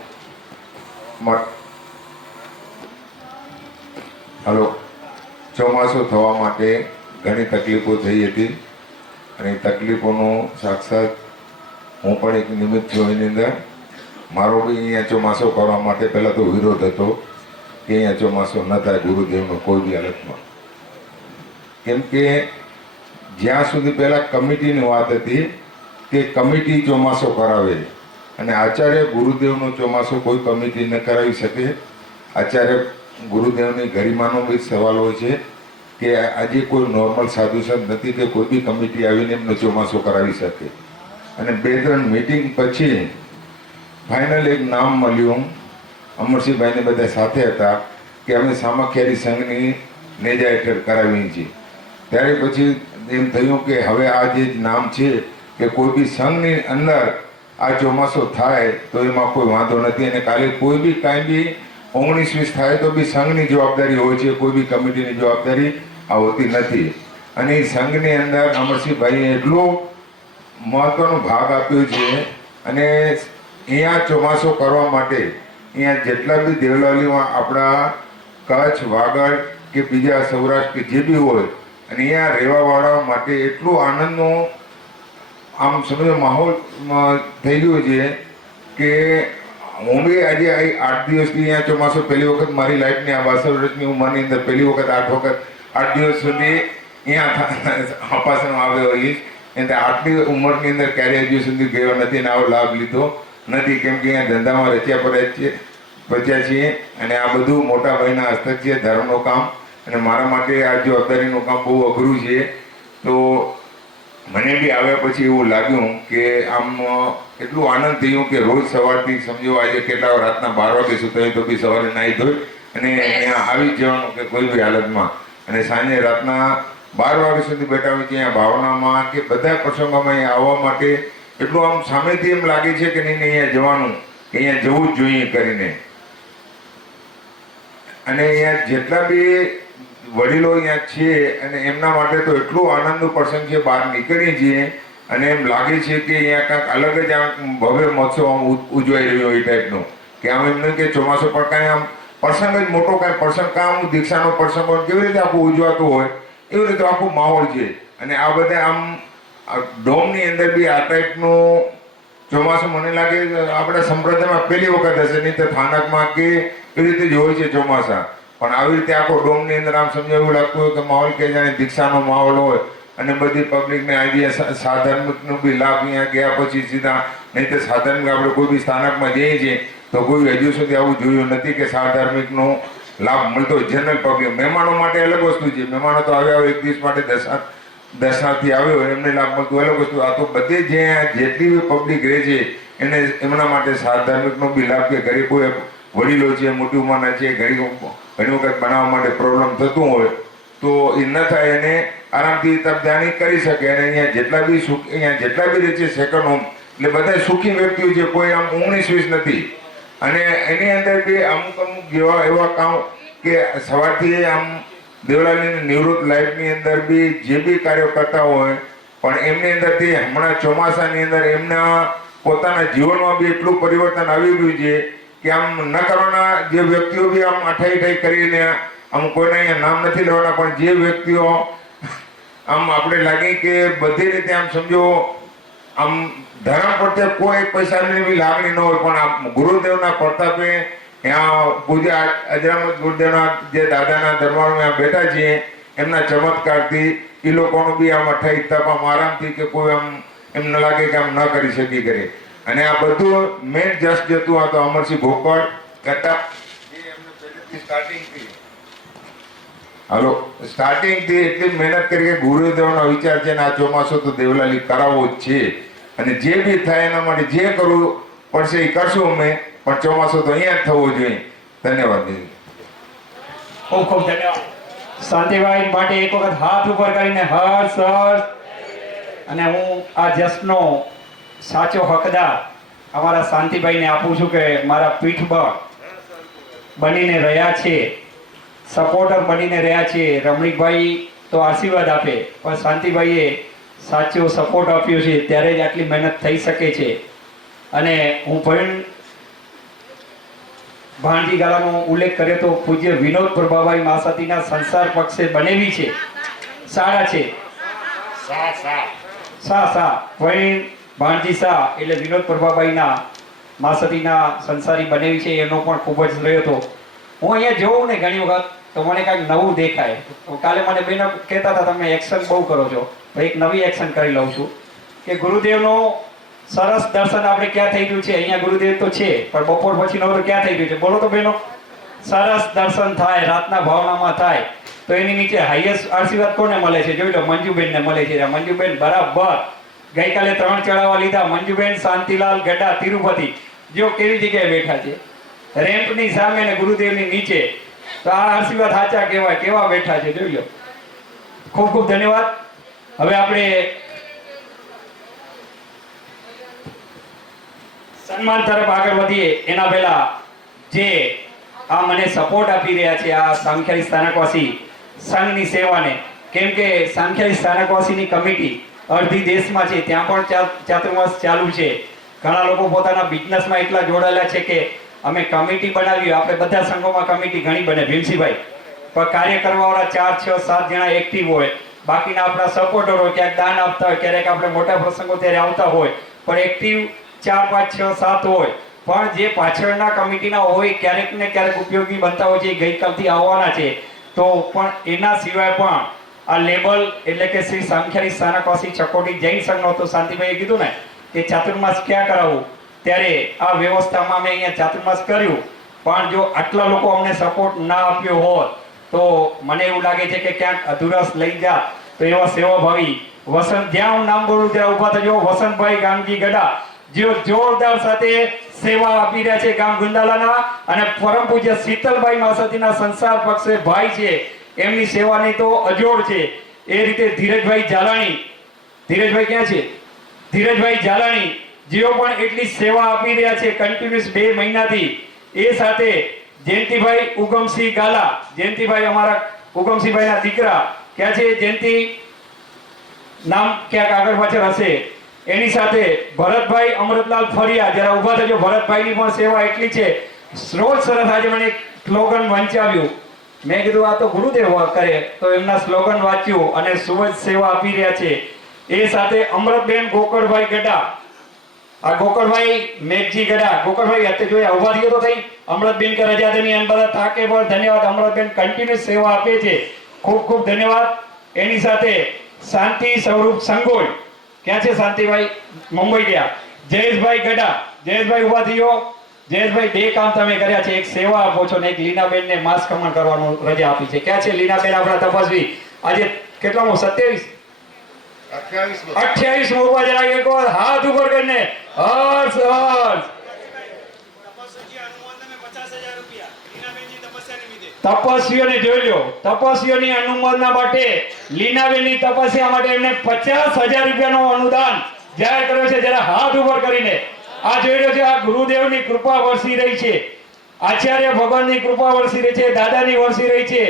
ચોમાસું થવા માટે ઘણી તકલીફો થઈ હતી, અને એ તકલીફોનું સાક્ષાત હું પણ એક નિમિત્ત છું. એની અંદર મારો બી અહીંયા ચોમાસો કરવા માટે પહેલાં તો વિરોધ હતો કે અહીંયા ચોમાસો ન થાય ગુરુદેવનો કોઈ બી હાલતમાં. કેમ કે જ્યાં સુધી પહેલાં કમિટીની વાત હતી કે કમિટી ચોમાસો કરાવે, અને આચાર્ય ગુરુદેવનો ચોમાસો કોઈ કમિટી ન કરાવી શકે. આચાર્ય ગુરુદેવની ગરિમાનો બી સવાલ હોય છે કે આજે કોઈ નોર્મલ સાધુ સંત નથી કે કોઈ બી કમિટી આવીને એમનો ચોમાસો કરાવી શકે. અને 2-3 મીટિંગ પછી ફાઇનલ એક નામ મળ્યું, અમરસિંહભાઈને બધા સાથે હતા, કે અમે સામખિયારી સંઘની નેજા હેઠળ કરાવીએ છીએ. ત્યારે પછી એમ થયું કે હવે આ જે નામ છે કે કોઈ બી સંઘની અંદર આ ચોમાસો થાય તો એમાં કોઈ વાંધો નથી, અને કાલે કોઈ બી કાંઈ બી 19-20 થાય તો બી સંઘની જવાબદારી હોય છે, કોઈ બી કમિટીની જવાબદારી આ હોતી નથી. અને એ સંઘની અંદર અમરસિંહભાઈએ એટલો મહત્વનો ભાગ આપ્યો છે. અને અહીંયા ચોમાસો કરવા માટે અહીંયા જેટલા બી દેવલાલીમાં આપણા કચ્છ, વાગડ કે બીજા સૌરાષ્ટ્ર કે જે બી હોય, અને અહીંયા રહેવાવાળા માટે એટલું આનંદનો આમ સમજો માહોલ થઈ ગયો છે કે હું બી આજે 8 દિવસથી અહીંયા ચોમાસો પહેલી વખત મારી લાઈફની આ 62 વર્ષની ઉંમરની અંદર પહેલી વખત 8 દિવસ સુધી અહીંયા અપાસનમાં આવ્યો હોઈશ. એટલે આટલી ઉંમરની અંદર ક્યારેય હજુ સુધી ગયો નથી અને આવો લાભ લીધો નથી. કેમ કે અહીંયા ધંધામાં બચ્યા છીએ, અને આ બધું મોટા ભાઈના હસ્તક છે, ધર્મનું કામ. અને મારા માટે આ જવાબદારીનું કામ બહુ અઘરું છે. તો મને બી આવ્યા પછી એવું લાગ્યું કે આમ એટલું આનંદ થયું કે રોજ સવારથી સમજો આજે કેટલા રાતના 12 વાગે સુતા તો બી સવારે નાહી ધોઈ અને અહીંયા આવી જ જવાનું કે કોઈ બી હાલતમાં, અને સાંજે રાતના 12 વાગ્યા સુધી બેઠા હોય છે અહીંયા ભાવનામાં કે બધા પ્રસંગોમાં અહીંયા આવવા માટે એટલું આમ સામેથી એમ લાગે છે કે નહીં અહીંયા જવાનું, કે અહીંયા જવું જ જોઈએ કરીને. અને અહીંયા જેટલા બી વડીલો અહીંયા છે અને એમના માટે તો એટલો આનંદનો પ્રસંગ છે, બહાર નીકળીએ છીએ અને એમ લાગે છે કે અહીંયા કાંઈક અલગ જ આમ ભવ્ય મહોત્સવ આમ ઉજવાઈ રહ્યો એ ટાઈપનો, કે આમ એમ નહીં કે ચોમાસું પણ કાંઈ આમ પ્રસંગ જ મોટો કાંઈ પ્રસંગ કામ દીક્ષાનો પ્રસંગ હોય કેવી રીતે આખું ઉજવાતું હોય એવી રીતે આખું માહોલ છે. અને આ બધા આમ ડોમની અંદર બી આ ટાઈપનું ચોમાસું મને લાગે આપણા સંપ્રદાયમાં પહેલી વખત હશે, નહીં તો સ્થાનકમાં કે એવી રીતે જ હોય છે ચોમાસા. પણ આવી રીતે આખો ડોમની અંદર આમ સમજો એવું લાગતું હોય કે માહોલ કે જાણે દીક્ષાનો માહોલ હોય, અને બધી પબ્લિકને આજે સાધાર્મિકનો બી લાભ અહીંયા ગયા પછી સીધા, નહીં તો સાધાર્મિક આપણે કોઈ બી સ્થાનકમાં જઈએ છીએ તો કોઈ હજુ સુધી આવું જોયું નથી કે સાધાર્મિકનો લાભ મળતો હોય. જનરલ પબ્લિક મહેમાનો માટે અલગ વસ્તુ છે, મહેમાનો તો આવ્યા હોય 1 દિવસ માટે દર્શનાર્થી આવ્યો હોય એમને લાભ મળતું અલગ વસ્તુ. આ તો બધે જે જેટલી બી પબ્લિક રહે છે એને એમના માટે સાત ધાર્મિકનો બી લાભ કે ઘરે કોઈ વડીલો છે, મોટી ઉંમરના છે, ઘણી વખત બનાવવા માટે પ્રોબ્લેમ થતું હોય તો એ ન થાય એને આરામથી તપદાની કરી શકે. અને અહીંયા જેટલા બી રહે છે સેકન્ડ હોમ એટલે બધા સુખી વ્યક્તિઓ છે, કોઈ આમ ઊંઘની સ્વીચ નથી. અને એની અંદર બી અમુક એવા કામ કે સવારથી આમ દેવળાની નિવૃત્ત લાઈફની અંદર બી જે બી કાર્યો કરતા હોય પણ એમની અંદરથી હમણાં ચોમાસાની અંદર એમના પોતાના જીવનમાં બી એટલું પરિવર્તન આવી ગયું છે કે આમ ન કરવાના જે વ્યક્તિઓ બી આમ અઠાઈ કરીને આમ કોઈને અહીંયા નામ નથી લેવાના પણ જે વ્યક્તિઓ આમ આપણે લાગે કે બધી રીતે આમ સમજો આમ ધર્મ પ્રત્યે કોઈ પૈસાની બી લાગણી ન હોય પણ આ ગુરુદેવના પ્રતાપે ત્યાં પૂજ્ય અજરામત ગુરુદેવના જે દાદાના દરબારમાં ત્યાં બેઠા છીએ એમના ચમત્કારથી એ લોકોનું બી આમ 28 તપ આમ આરામથી કે કોઈ આમ એમ ન લાગે કે આમ ન કરી શકી કરે. અને આ બધું મેન જસ્ટ જતું આ તો અમરસિંહ ભોકડ કરતા જે એમને પહેલેથી સ્ટાર્ટિંગથી એટલી મહેનત કરી કે ગુરુદેવનો વિચાર છે ને આ ચોમાસું તો દેવલાલી કરાવવો જ છે અને જે બી થાય એના માટે જે કરવું પડશે એ કરશું અમે, પણ ચોમાસું તો અહીંયા જ થવો જોઈએ. ધન્યવાદ. ખૂબ ખૂબ ધન્યવાદ. શાંતિભાઈ માટે એક વખત હાથ ઉપર કરીને હર્ષ હર્ષ. અને હું આ જસ્ટનો સાચો હકદાર અમારા શાંતિભાઈને આપું છું કે મારા પીઠબળ બનીને રહ્યા છે, સપોર્ટર બનીને રહ્યા છે. રમણીકભાઈ તો આશીર્વાદ આપે પણ શાંતિભાઈએ સાચો સપોર્ટ આપ્યો છે ત્યારે જ આટલી મહેનત થઈ શકે છે. અને હું ભાણજી ગાલાનો ઉલ્લેખ કર્યો તો પૂજ્ય વિનોદ પ્રભાભાઈ માસાતીના સંસાર પક્ષે બનેવી છે શાળા છે ભાણજી શાહ એટલે વિનોદ પ્રભાભાઈના માસતીના સંસારી બનેવી છે એનો પણ ખૂબ જ રહ્યો હતો. હું અહીંયા જોઉં ને ઘણી વખત તો મને કાંઈક નવું દેખાય. તો કાલે મને બેનો કહેતા હતા તમે એક્શન બહુ કરો છો, એક નવી એક્શન કરી લઉં છું કે ગુરુદેવનો સરસ દર્શન આપણે ક્યાં થઈ ગયું છે. અહીંયા ગુરુદેવ તો છે પણ બપોર પછીનો તો ક્યાં થઈ ગયું છે બોલો તો બેનો? સરસ દર્શન થાય રાતના ભાવનામાં થાય તો એની નીચે હાઈએસ્ટ આશીર્વાદ કોને મળે છે? જોઈ લો, મંજુબેનને મળે છે. મંજુબેન બરાબર ગઈકાલે 3 ચડાવવા લીધા. મંજુબેન શાંતિલાલ ગડા તિરુપતિ જો કેવી જગ્યાએ બેઠા છે, રેમ્પની સામે ને ગુરુદેવની નીચે. તો આ આશીર્વાદ સાચા કહેવાય, કેવા બેઠા છે જોઈ લો. ખૂબ ખૂબ ધન્યવાદ. હવે આપણે સન્માન તરફ આગળ વધીએ એના પહેલા જે આ મને સપોર્ટ આપી રહ્યા છે આ સામખિયાળી સ્થાનકવાસી સંઘની સેવાને, કેમ કે સામખિયાળી સ્થાનકવાસીની કમિટી અડધી દેશમાં છે, ત્યાં પણ ચાતુર્માસ ચાલુ છે. ઘણા લોકો પોતાના બિઝનેસમાં એટલા જોડાયેલા છે કે અમે કમિટી બનાવી. આપણે બધા સંઘોમાં કમિટી ઘણી બને ભીમસીભાઈ, પણ કાર્ય કરવાવાળા 4, 6, 7 જણા એક્ટિવ હોય, બાકીના આપણા સપોર્ટર હોય, ક્યાંક દાન આપતા હોય, ક્યારેક આપણે મોટા પ્રસંગો ત્યારે આવતા હોય, પણ એક્ટિવ 4, 5, 6, 7 હોય. પણ જે પાછળના કમિટીના હોય ક્યારેક ને ક્યારેક ઉપયોગી બનતા હોય છે, એ ગઈકાલથી આવવાના છે. તો પણ એના સિવાય પણ આ લેબલ એટલે કે શ્રી સામખિયાળી સ્થાનકવાસી ચકોટી જૈન સંઘનો તો શાંતિભાઈએ કીધું ને કે ચાતુર્માસ ક્યાં કરાવવું, ત્યારે આ વ્યવસ્થામાં અમે અહીંયા ચાતુર્માસ કર્યું. પણ જો આટલા લોકો અમને સપોર્ટ ના આપ્યો હોત તો મને એવું લાગે છે કે ક્યાંક અધુરસ લઈ જા. તો એવા સેવાભાવી વસંત, જ્યાં હું નામ બોલું ત્યાં ઉભા થજો. વસંતભાઈ ગામજી ગડા જેઓ જોરદાર સાથે સેવા આપી રહ્યા છે ગામ ગુંદાલાના, અને પરમ પૂજ્ય શીતલભાઈ માસાતીના સંસાર પક્ષે ભાઈ છે, એમની સેવાની તો અજોડ છે. એ રીતે ધીરજભાઈ ઝાલાણી, ધીરજભાઈ ક્યાં છે? ધીરજભાઈ ઝાલાણી જેઓ પણ એટલી સેવા આપી રહ્યા છે કન્ટિન્યુઅસ 2 મહિનાથી. એ સાથે જયંતિભાઈ ઉગમસિંહ ગાલા, જયંતિભાઈ અમારા ઉગમસિંહભાઈના દીકરા, ક્યાં છે જયંતિ? નામ ક્યાંક આગળ પાછળ હશે. એની સાથે ભરતભાઈ અમૃતલાલ ફરિયા, જરા ઉભા થજો. ભરતભાઈની પણ સેવા એટલી છે. રોજ સરસ આજે મને એક સ્લોગન વંચાવ્યું. મેં કીધું આ તો ગુરુદેવ કરે, તો એમના સ્લોગન વાંચ્યું અને સુવજ સેવા આપી રહ્યા છે. એ સાથે અમૃતબેન ગોકળભાઈ ગડા, આ ગોકળભાઈ મેઘજી ગડા, ગોકળભાઈ અત્યારે જોયા ઉભા થયો તો થઈ. અમૃતબેન કે રજા દેની બધા થાકે પણ ધન્યવાદ. અમૃતબેન કન્ટિન્યુઅસ સેવા આપે છે, ખૂબ ખૂબ ધન્યવાદ. એની સાથે શાંતિ સ્વરૂપ સંગોળ, ક્યાં છે શાંતિભાઈ? મુંબઈ ગયા. જયેશભાઈ ગડા, જયેશભાઈ ઉભા થયો. જયેશભાઈ 2 કામ તમે કર્યા છે, એક સેવા આપો છો ને એક લીનાબેન ને માસ ખમણ કરવાનું રજા આપી છે. ક્યાં છે લીનાબેન આપણા તપસ્વી? આજે કેટલામો 27 28 28 ઉભા જરા એક વાર હાથ ઉપર કરીને હર્ષ હર્ષ તપસ્વીઓને જોઈ લો, તપસ્વીઓની અનુમોદના માટે લીનાબેનની તપસ્યા માટે એમને 50,000 રૂપિયાનું અનુદાન જાહેર કર્યો છે. જરા હાથ ઉપર કરીને આ જોઈ રહ્યો છે, આ ગુરુદેવની કૃપા વરસી રહી છે, આચાર્ય ભગવાનની કૃપા વરસી રહી છે, દાદાની વરસી રહી છે.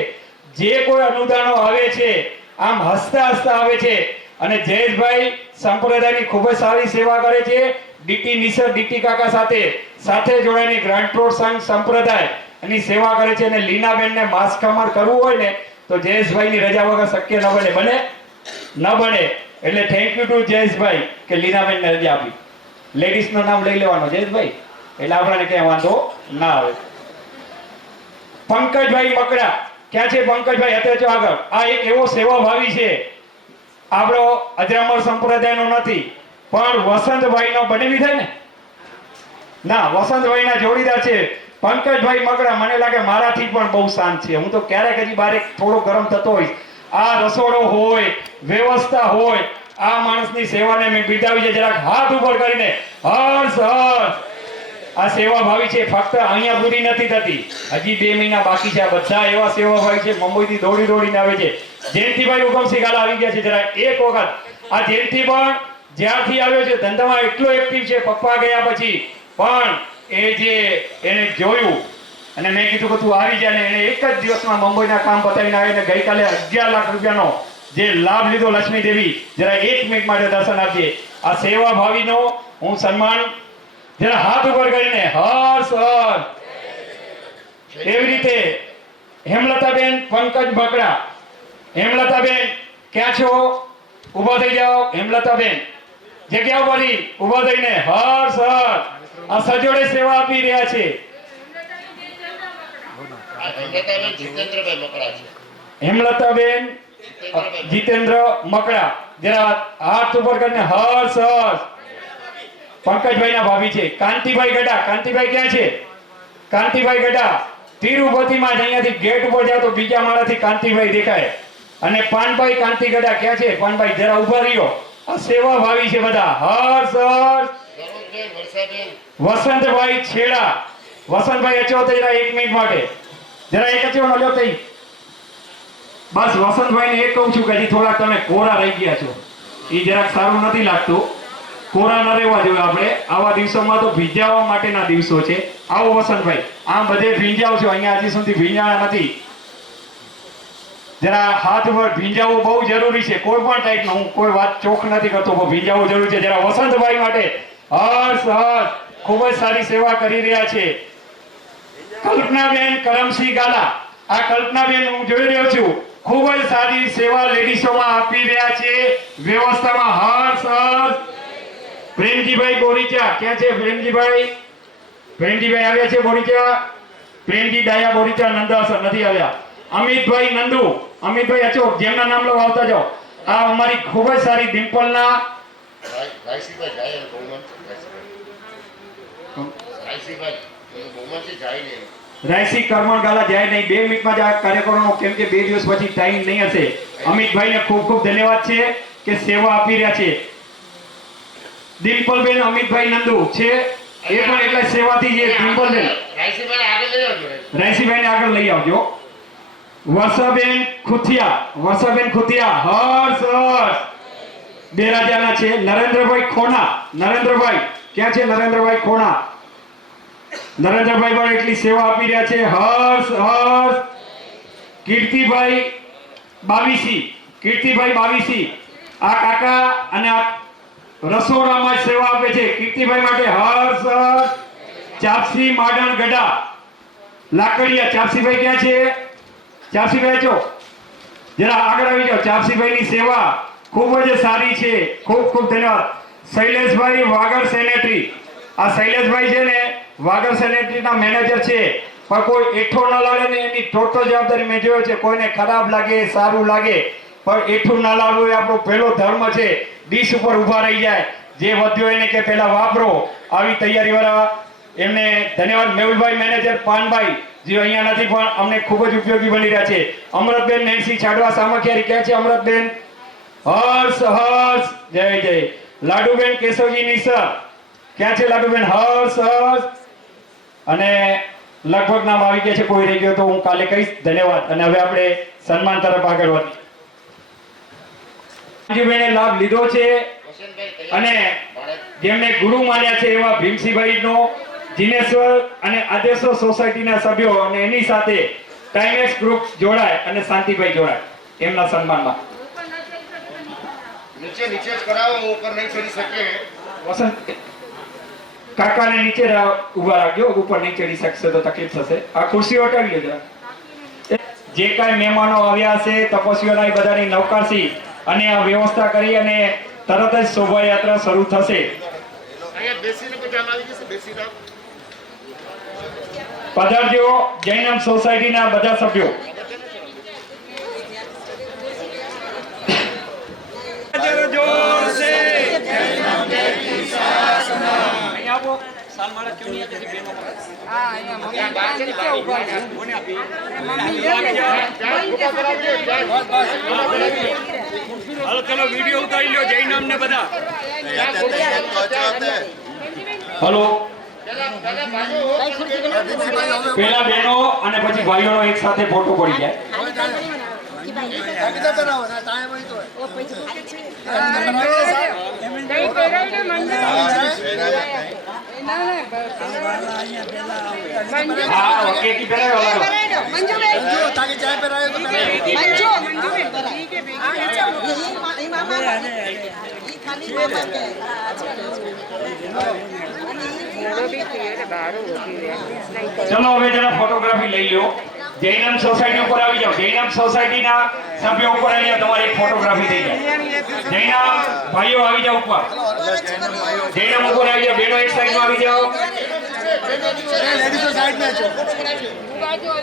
જે કોઈ અનુદાનો આવે છે આમ હસતા હસતા આવે છે. અને જયેશભાઈ સંપ્રદાયની ખૂબ જ સારી સેવા કરે છે. ડીટી નિસર ડીટી કાકા સાથે જોડાઈને ગ્રાન્ટ રોડ સંઘ સંપ્રદાય એની સેવા કરે છે. અને લીનાબેનને માસ કમાર કરવું હોય ને તો જયેશભાઈની રજા વગર શક્ય ન બને. એટલે થેન્ક યુ ટુ જયેશભાઈ કે લીનાબેનને રજા આપી. લેડીઝનું નામ લઈ લેવાનું જયેશભાઈ, એટલે આપણને ક્યાંય વાંધો ના આવે. પંકજભાઈ મકડા ક્યાં છે? પંકજભાઈ અત્યારે આગળ. આ એક એવો સેવાભાવી છે, આપણો અજરામર સંપ્રદાયનો નથી પણ વસંતભાઈનો બનેવી થાય ને ના, વસંતભાઈના જોડીદાર છે પંકજભાઈ મકડા. મને લાગે મારાથી પણ બહુ શાંત છે. હું તો ક્યારેક હજી બારે થોડો ગરમ થતો હોઈશ. આ રસોડો હોય, વ્યવસ્થા હોય, આ માણસની સેવાને મેં બિરદાવી છે. જરાક હાથ ઉપર કરીને હર્ષ હર્ષ. આ સેવાભાવી છે, ફક્ત અહીંયા પૂરી નથી થતી, હજી 2 મહિના બાકી છે. આ બધા એવા સેવાભાવી છે, મુંબઈથી દોડીને આવે છે. જયંતિભાઈ ઉગમસિંહ ગાલા આવી ગયા છે. જરા એક વખત આ જયંતિ પણ જ્યારથી આવ્યો છે ધંધામાં એટલો એક્ટિવ છે, પપ્પા ગયા પછી પણ એ જે એને જોયું અને મેં કીધું કે તું આવી જા, ને એને એક જ દિવસમાં મુંબઈના કામ પતાવીને આવીને ગઈકાલે 11 લાખ રૂપિયાનો જે લાભ લીધો. લક્ષ્મી દેવી જરા 1 મિનિટ માટે દર્શન આપજે. આ સેવાભાવીનો હું સન્માન જરા હાથ ઉપર કરીને હર્ષ હર્ષ. એવી રીતે હેમલતાબેન પંકજ બકડા. હેમલતાબેન ક્યાં છો? ઊભા થઈ જાઓ. હેમલતાબેન જગ્યા ઉપરથી ઊભા થઈને હર્ષ હર્ષ. આ સજોડે સેવા આપી રહ્યા છે. જીતેન્દ્રભાઈ મકડા છે. હેમલતાબેન જીતેન્દ્ર મકડા જરા હાથ ઉપર કરીને હર્ષ હર્ષ. પંકજભાઈ ના ભાભી છે કાંતિભાઈ ગડા. કાંતિભાઈ ક્યાં છે? કાંતિભાઈ ગડા તિરુપતિમાં અહીંયાથી ગેટ ઉપર જાવ તો બીજા માળાથી કાંતિભાઈ દેખાય. અને પાનભાઈ કાંતિ ગડા ક્યાં છે? પાનભાઈ જરા ઉભા રહ્યો. આ સેવા ભાવી છે બધા. હર્ષ હર્ષ. વસંતભાઈ છેડા. વસંતભાઈ અચો જરા 1 મિનિટ માટે જરા એક અચો મળ્યો થઈ. બસ વસંતભાઈ ને એક કહું છું કે હજી થોડાક તમે કોરા રહી ગયા છો, એ જરાક સારું નથી લાગતું. કોરા ન રહેવા જોઈએ. આપણે આવા દિવસોમાં તો ભીંજાવવા માટેના દિવસો છે. આવો વસંતભાઈ, આમ બધે ભીંજાવ છો, અહીંયા હજી સુધી ભીંજાણા નથી. જરા હાથ ઉપર ભીંજાવવું બહુ જરૂરી છે. કોઈ પણ ટાઈપનો, હું કોઈ વાત ચોખ નથી કરતો, પણ ભીંજાવવું જરૂરી છે. જરા વસંતભાઈ માટે હર્ષ હર્ષ. ખૂબ જ સારી સેવા કરી રહ્યા છે. કલ્પનાબેન કરમસિંહ ગાલા. આ કલ્પનાબેન હું જોઈ રહ્યો છું, ખૂબ જ સારી સેવા લેડીઝોમાં આપી રહ્યા છે. વ્યવસ્થામાં હર્ષ હર્ષ. પ્રેમજીભાઈ બોરીચા ક્યાં છે? પ્રેમજીભાઈ આવ્યા છે બોરીચા. પ્રેમજી ડાયા બોરીચા નંદાસર નથી આવ્યા. અમિતભાઈ નંદુ. અમિતભાઈ અચોક, જેમના નામ લો આવતા જાઓ. આ અમારી ખૂબ જ સારી ડિમ્પલના રાયસીભાઈ જાય ને બહુમત. રાયસીભાઈ બહુમત જાય ને રાયસી કરમણ ગાલા જાય નહીં. 2 મિનિટમાં જ આ કાર્યક્રમનો, કેમ કે 2 દિવસ પછી ટાઈમ નહીં હશે. અમિતભાઈને ખૂબ ખૂબ ધન્યવાદ છે કે સેવા આપી રહ્યા છે. ડિમ્પલબેન અમિતભાઈ નંદુ છે, એ પણ એટલે સેવાથી જે ડિમ્પલબેન રાયસીભાઈને આગળ લઈ આવજો. વર્ષાબેન ખુથિયા હર્ષ હર્ષ. બેરાજાના છે. નરેન્દ્રભાઈ ખોના. નરેન્દ્રભાઈ ક્યાં છે? નરેન્દ્રભાઈ ખોના. નરેન્દ્રભાઈ પણ એટલી સેવા આપી રહ્યા છે. હર્ષ હર્ષ. કીર્તિભાઈ બાવીસી. આ કાકા અને આ રસોડામાં સેવા આપે છે. કીર્તિભાઈ માટે હર્ષ હર્ષ. ચાપસી માડણ ગડા લાકડિયા. ચાપસીભાઈ ક્યાં છે? ચાપસીભાઈ છો જરા આગળ આવી જાઓ. ચાપસીભાઈની સેવા ખૂબ જ સારી છે. ખૂબ ખૂબ ધન્યવાદ. શૈલેષભાઈ વાગડ સેનેટરી. આ શૈલેષભાઈ છે ને વાગડ સેનેટરીના મેનેજર છે, પણ કોઈ એઠો ન લાગે ને એની ટોટલ જવાબદારી મેં જોયો છે. કોઈને ખરાબ લાગે, સારું લાગે, પણ એઠું ના લાવવું એ આપણો પહેલો ધર્મ છે. ડીશ ઉપર ઊભા રહી જાય. જે વધ્યો એને કે પહેલા વાપરો. આવી તૈયારી વાળા એમને ધન્યવાદ. મેહુલભાઈ મેનેજર પાનભાઈ જે અહીંયા નથી પણ અમને ખૂબ જ ઉપયોગી બની રહ્યા છે. અમૃતબેન નેન્સી છાડવા સામખિયારી ક્યાં છે? અમૃતબેન હર્ષ હર્ષ જય જય લાડુબેન કેશવજી નિસર ક્યાં છે લાડુબેન? હર્ષ હર્ષ. અને લગભગ નામ આવી ગયા છે, કોઈ રહી ગયો તો હું કાલે કહીશ. ધન્યવાદ. અને હવે આપણે સન્માન તરફ આગળ વધીએ. બેને લાભ લીધો છે અને જેમને ગુરુ માન્યા છે એવા ભીમસિંહભાઈનો જીનેશ્વર અને આદેશ્વર સોસાયટીના સભ્યો અને એની સાથે ટાઈમેક્સ ગ્રુપ જોડાય અને શાંતિભાઈ જોડાય એમના સન્માનમાં. નીચે નીચે જ કરાવો, ઉપર નહીં ચડી શકે. વસંત કાકાને નીચે ઉભા રાખજો, ઉપર નહીં ચડી શકશે તો તકલીફ થશે. આ ખુરશી હટાવી લેજો. જે કાંઈ મહેમાનો આવ્યા છે તપસ્વીઓના એ બધાની નવકારશી અને આ વ્યવસ્થા કરી અને તરત જ શોભાયાત્રા શરૂ થશે. અહીંયા બેસીને બધા આવી જશે, બેસી જાઓ. પધારજો જૈનમ સોસાયટીના બધા સભ્યો. હાલો ચલો વિડીયો ઉતારી લ્યો જૈનમ ને બધા. હલો પેલા બહેનો અને પછી ભાઈઓનો એક સાથે ફોટો પડી જાય. હા ઓકે કી પહેરાયો ચલો હવે જરા ફોટોગ્રાફી લઈ લો. જૈનમ સોસાયટી ઉપર આવી જાઓ. જૈનમ સોસાયટીના સભ્યો ઉપર અહીંયા તમારી એક ફોટોગ્રાફી થઈ જાય. જૈનમ ભાઈઓ આવી જાઓ ઉપર. જૈનમ ઉપર આવી જાઓ. બેનો એક સાઈડમાં આવી જાઓ.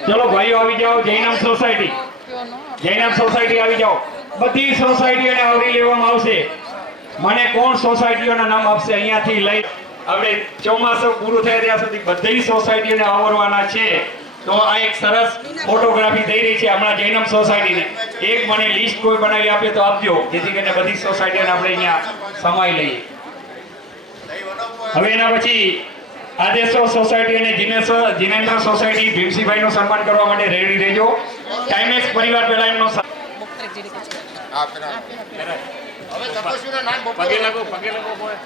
ચલો ભાઈઓ આવી જાઓ. જૈનમ સોસાયટી, જૈનમ સોસાયટી આવી જાઓ. બધી સોસાયટીઓને આવરી લેવામાં આવશે. મને કોણ સોસાયટીઓના નામ આપશે અહીંયાથી લઈ આપણે ચોમાસું પૂરું થાય ત્યાં સુધી બધી સોસાયટીઓને આવરવાના છે. તો આ એક સરસ ફોટોગ્રાફી થઈ રહી છે હમણાં જૈનમ સોસાયટીને. એક મને લિસ્ટ કોઈ બનાવી આપે તો આપજો, જેથી કરીને બધી સોસાયટીઓને આપણે અહીંયા સમાઈ લઈએ. હવે એના પછી આદેશ્વર સોસાયટી અને જીનેન્દ્ર સોસાયટી ભીમસિંહભાઈનું સન્માન કરવા માટે રેડી રહેજો. ટાઈમેક્સ પરિવાર પહેલા એમનો હવે તપસ્વીના નામ પગે લાગો, પગે લાગો બોય.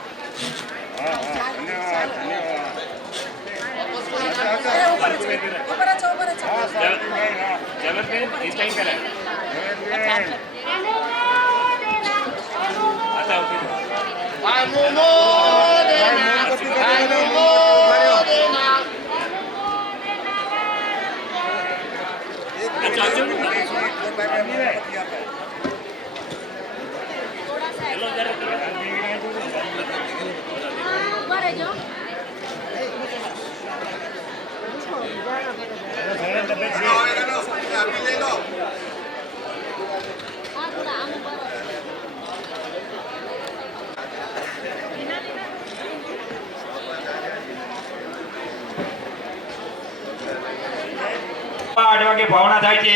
ભાવના થાય છે.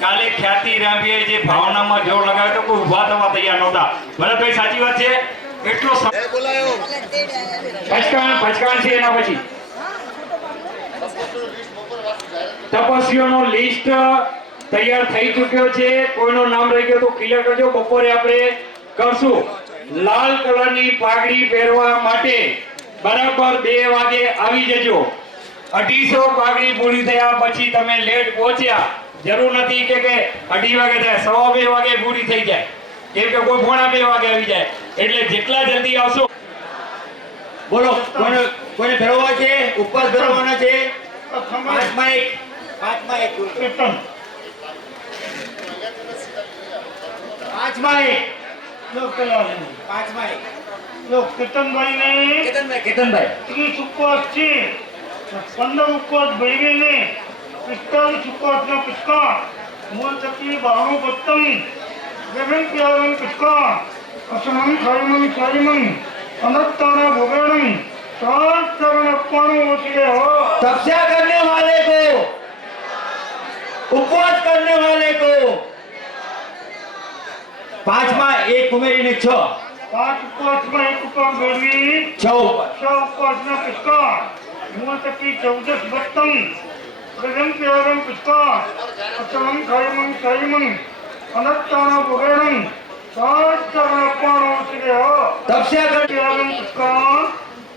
કાલે ખ્યાતિ રામીએ જે ભાવનામાં જોર લગાવ્યો તો કોઈ ઉભા થવા તૈયાર નહોતા. ભરતભાઈ સાચી વાત છે? એટલો પચકાણ છે. એના પછી તપસ્વીઓનો લિસ્ટ તૈયાર થઈ ચૂક્યો છે. કોઈનો નામ રહી ગયો તો ક્લિયર કરજો. બપોરે આપણે કરશું. લાલ કલરની પાઘડી પહેરવા માટે બરાબર 2 વાગે આવી જજો. 250 પાઘડી પૂરી થયા પછી તમે લેટ પહોંચ્યા, જરૂર નથી કે 2:30 વાગે થાય, 2:15 વાગે પૂરી થઈ જાય, કેમ કે કોઈ 1:15 વાગે આવી જાય. એટલે જેટલા જલ્દી આવશો. બોલો કોને ફેરવવા છે? ઉપવાસ ફેરવવાના છે. પાંચમાં એક કેતન કેતનભાઈ 30 ઉપવાસ છે, 15 ઉપવાસ ભૈરવીને, 45 ઉપવાસના પુષ્કળ, મૂળ ચકી 92 પત્તમ, ગગન પ્યારણ પુષ્કળ, અસમન ખાઈમન ચારીમન, અનંતાના ભોગાણમ, 7 ચરણ અપાણું ઓછે હો. तपस्या करने वाले को, उपवास करने वाले को પાંચમાં એક ઉમેરીને 6. 5 ઉપવાસમાં એક ઉપવાસ મેળવી 6 ઉપર. 6 ઉપવાસના પુષ્કળ મૂળ તકી 14 ભક્તમ પ્રજમ ત્યાગમ પુષ્કળ અચલમ ખાયમં સાયમં અનત્તાના ભોગેણં સહસ્રણપણો શ્રેય તપસ્યા કર. ત્યાગમ પુષ્કળ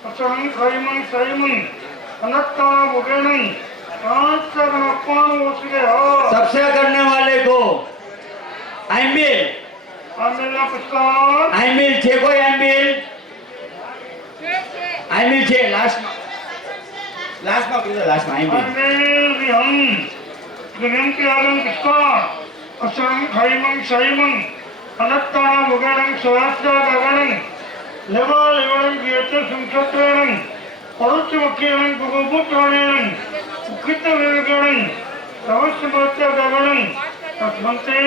અચલમ ખાયમં સાયમં અનત્તાના ભોગેણં સહસ્રણપણો શ્રેય तपस्या करने वाले को आइमिल આમેલા પુષ્કળ आइमिल છે કોઈ आइमिल आइमिल છે લાસ્ટમાં કીધું લાસ્ટમાં आइमिल આમેલ વિહંગ પ્રજમ ત્યાગમ પુષ્કળ અચલમ ખાયમં સાયમં અનત્તાના ભોગેણં સહસ્રગગણં લેવા લેવણં ગીયતે સંક્ષત્રેણં પરોચ્ચમખ્યેણં ગુરુભૂતવાણેણં ઉખિત વિવેકેણં રહસ્યમત્ય ગગણં તસ્મંતે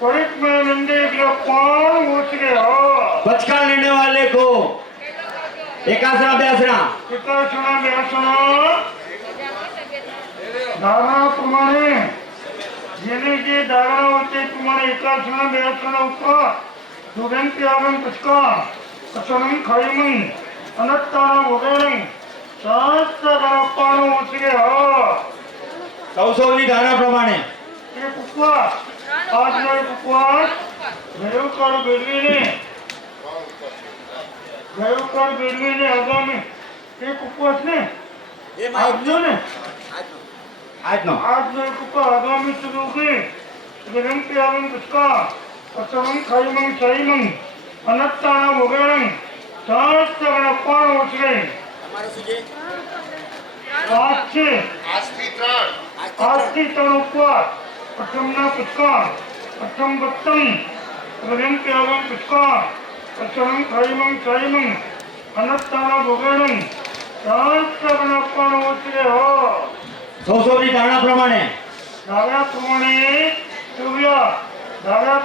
પરિત્મય નંદે ગ્રપાણ ઓછરે પચકાળ લેने वाले को एकासना बेसना પિતાસણા બેસણા ધારણા પ્રમાણે જેને જે ધારણા હોય તે પ્રમાણે એકાસણા બેસણા ઉપર સુગમ ત્યાગમ પુષ્કળ અસનમ ખયમં અનત્તાના ભોગેણં સહસ્રગણપાણો ઓછરે સૌની ધારણા પ્રમાણે એક ઉપવાસ આજનો એક ઉપવાસ ગયોકાળ બેડવીને આગામી એક ઉપવાસ ને આજનો ને આજનો આજનો એક ઉપવાસ આગામી સુરુગી ગરમ ત્યાગમ પુષ્કળ અસમં ખાયમં સાયમં અનત્તાના ભોગેણં સહસ્રગણપાણો ઓછરે આજ છે આજથી 3 આજથી 3 ઉપવાસ પ્રથમના પુષ્કળ પ્રથમ ભક્તમ ગરમ ત્યાગમ પુષ્કળ અસમં ખાયમં સાયમં અનત્તાના ભોગેણં સહસ્રગણપાણો ઓછરે સૌની ધારણા પ્રમાણે ધારા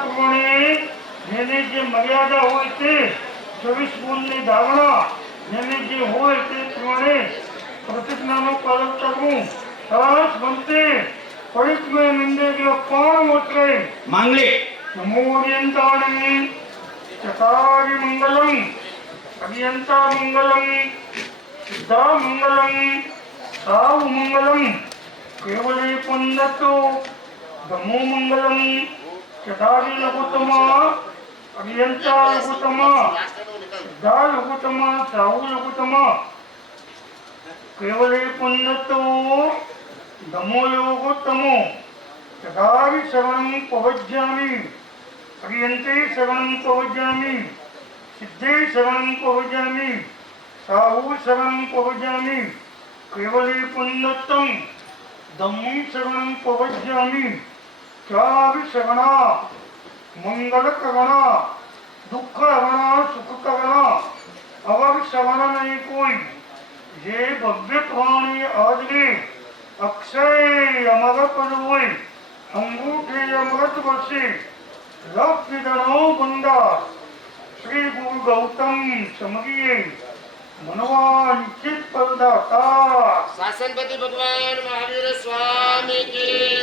પ્રમાણે જેને જે મર્યાદા હોય તે 24 ગુણની ધારણા જેને જે હોય તે પ્રમાણે પ્રતિજ્ઞાનું પાલન કરવું સરસ બનતે પરિત્મય નંદે ગ્રપાણ ઓછરે માંગલિક નમોર્યંતાણી ચકારી મંગલમ અભિયંતા મંગલમ સિદ્ધા મંગલમ સાવ મંગલમ કેવલે પુન્નતો ધમો મંગલમ ચકારી લઘુત્તમા અભિયંતા લઘુત્તમા સિદ્ધા લઘુત્તમા સાવ લઘુત્તમા કેવલે પુન્નતો ધમો યોગોત્તમો ચકારી શ્રવણં પવજ્જામિ અભિયંતે શ્રવણં પવજ્જામિ સિદ્ધે શ્રવણં પવજ્જામિ સાહુ શ્રવણં પવજ્જામિ કેવલે પુન્નતમ ધમ્મં શ્રવણં પવજ્જામિ ચાવિ શ્રવણા મંગલ કગણા દુઃખ હરણા સુખ કગણા અવર શ્રવણ નહીં કોઈ જે ભવ્ય પ્રાણી આજને અક્ષય અમર પદ હોય અંગૂઠે અમૃત વર્ષે લક્ષ વિદણો બંદા શ્રી ગુરુ ગૌતમ સમગીએ મનવાંચિત પદદાતા શાસનપતિ ભગવાન મહાવીર સ્વામી કી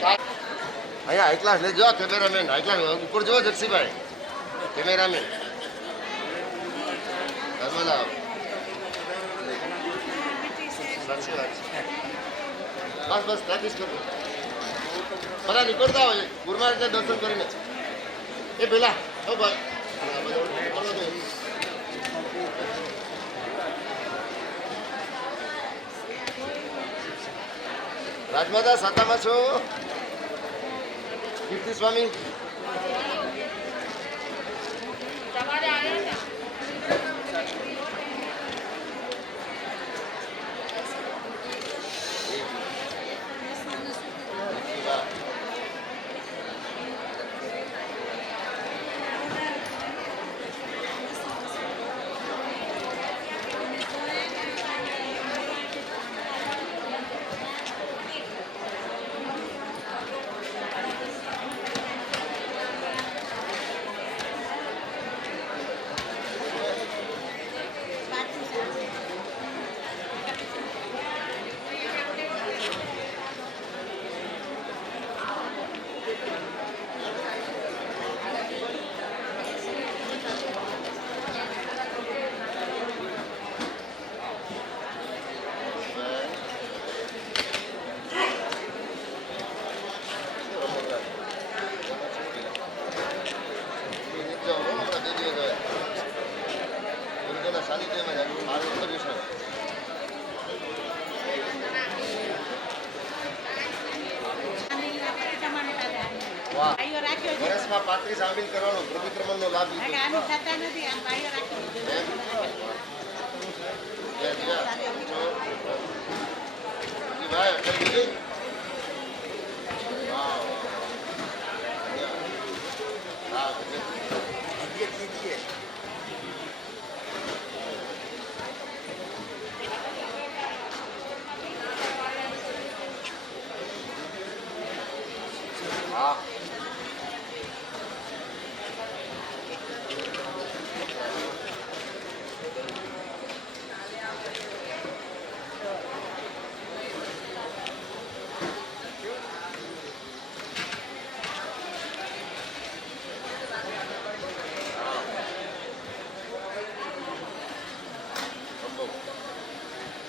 જય. અહીંયા એકલા લેજો કેમેરામેન એકલા ઉપર જો જગસીભાઈ કેમેરામેન નર્મદા સાચી વાત છે. બસ પ્રેક્ટિસ કરો બધા નીકળતા હોય ગુરુમાં રીતે દર્શન કરીને એ પેલા ઓ ભાઈ રાજમાતા સાતામાં છો કીર્તિ સ્વામી વાહ ભાઈઓ રાખ્યો છે વર્ષમાં 35 સામેલ કરવાનો પ્રતિક્રમણનો લાભ કારણ કે લીધો આનું થતા નથી આમ ભાઈઓ રાખ્યો છે એમ? લે, લે. જો. ઈ ભાઈ અટલ દીધી? વાહ, વાહ. હા, તબિયત દીધી હે. હા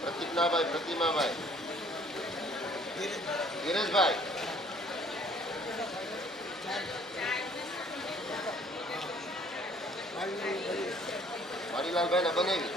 પ્રતિજ્ઞાભાઈ પ્રતિમાભાઈ ધીરજભાઈ વાડીલાલભાઈ ને બનાવી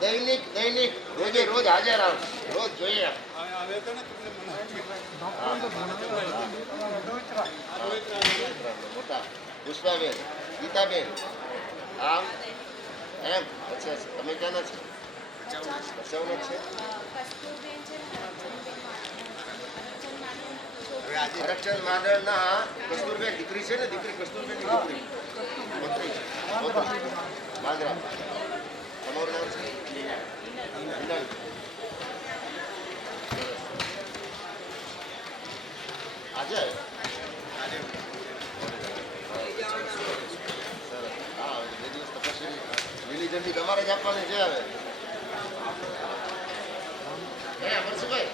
દૈનિક દૈનિક રોજે રોજ હાજર આવ રોજ જોઈએ મોટા પુષ્પાબેન ગીતાબેન આમ એમ અચ્છા તમે ક્યાંના છો ભચાઉના છે હરકચંદ માંડળના કસ્તુરબેન દીકરી છે ને દીકરી કસ્તુરબેન ની દીકરી માંગરા તમારું નામ છે હિનાલ. આજે હા બે દિવસ તપાસી લીલી ઝંડી તમારે જ આપવાની છે હવે હે અમરસિંહભાઈ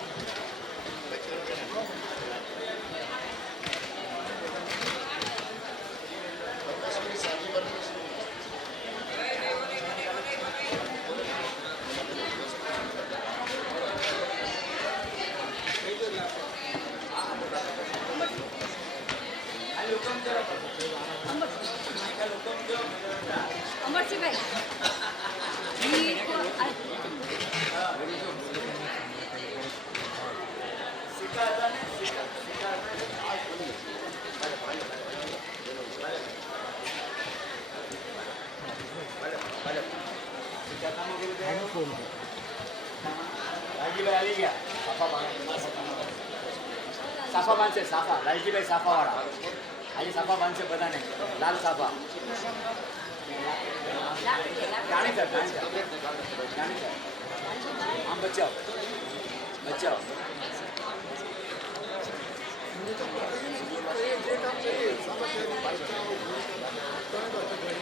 લાલજીભાઈ આવી ગયા સાફા બાંધશે સાફા લાલજીભાઈ સાફા વાળા આજે સાફા બાંધશે બધાને લાલ સાફા જાણી સર આમ બચાવ બચાવ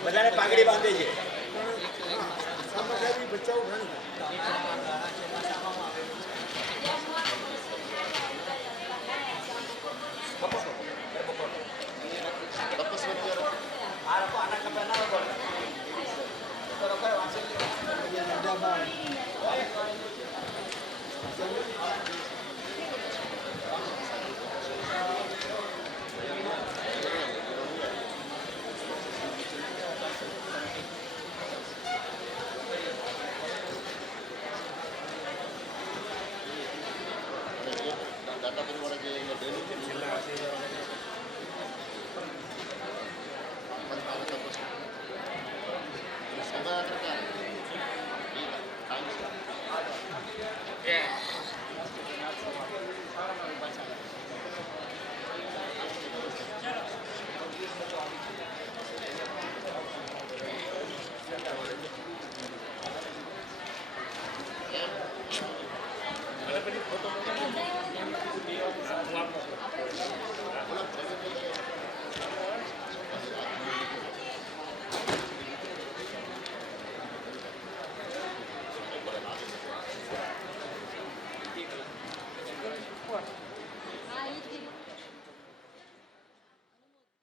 બધાને પાઘડી બાંધે છે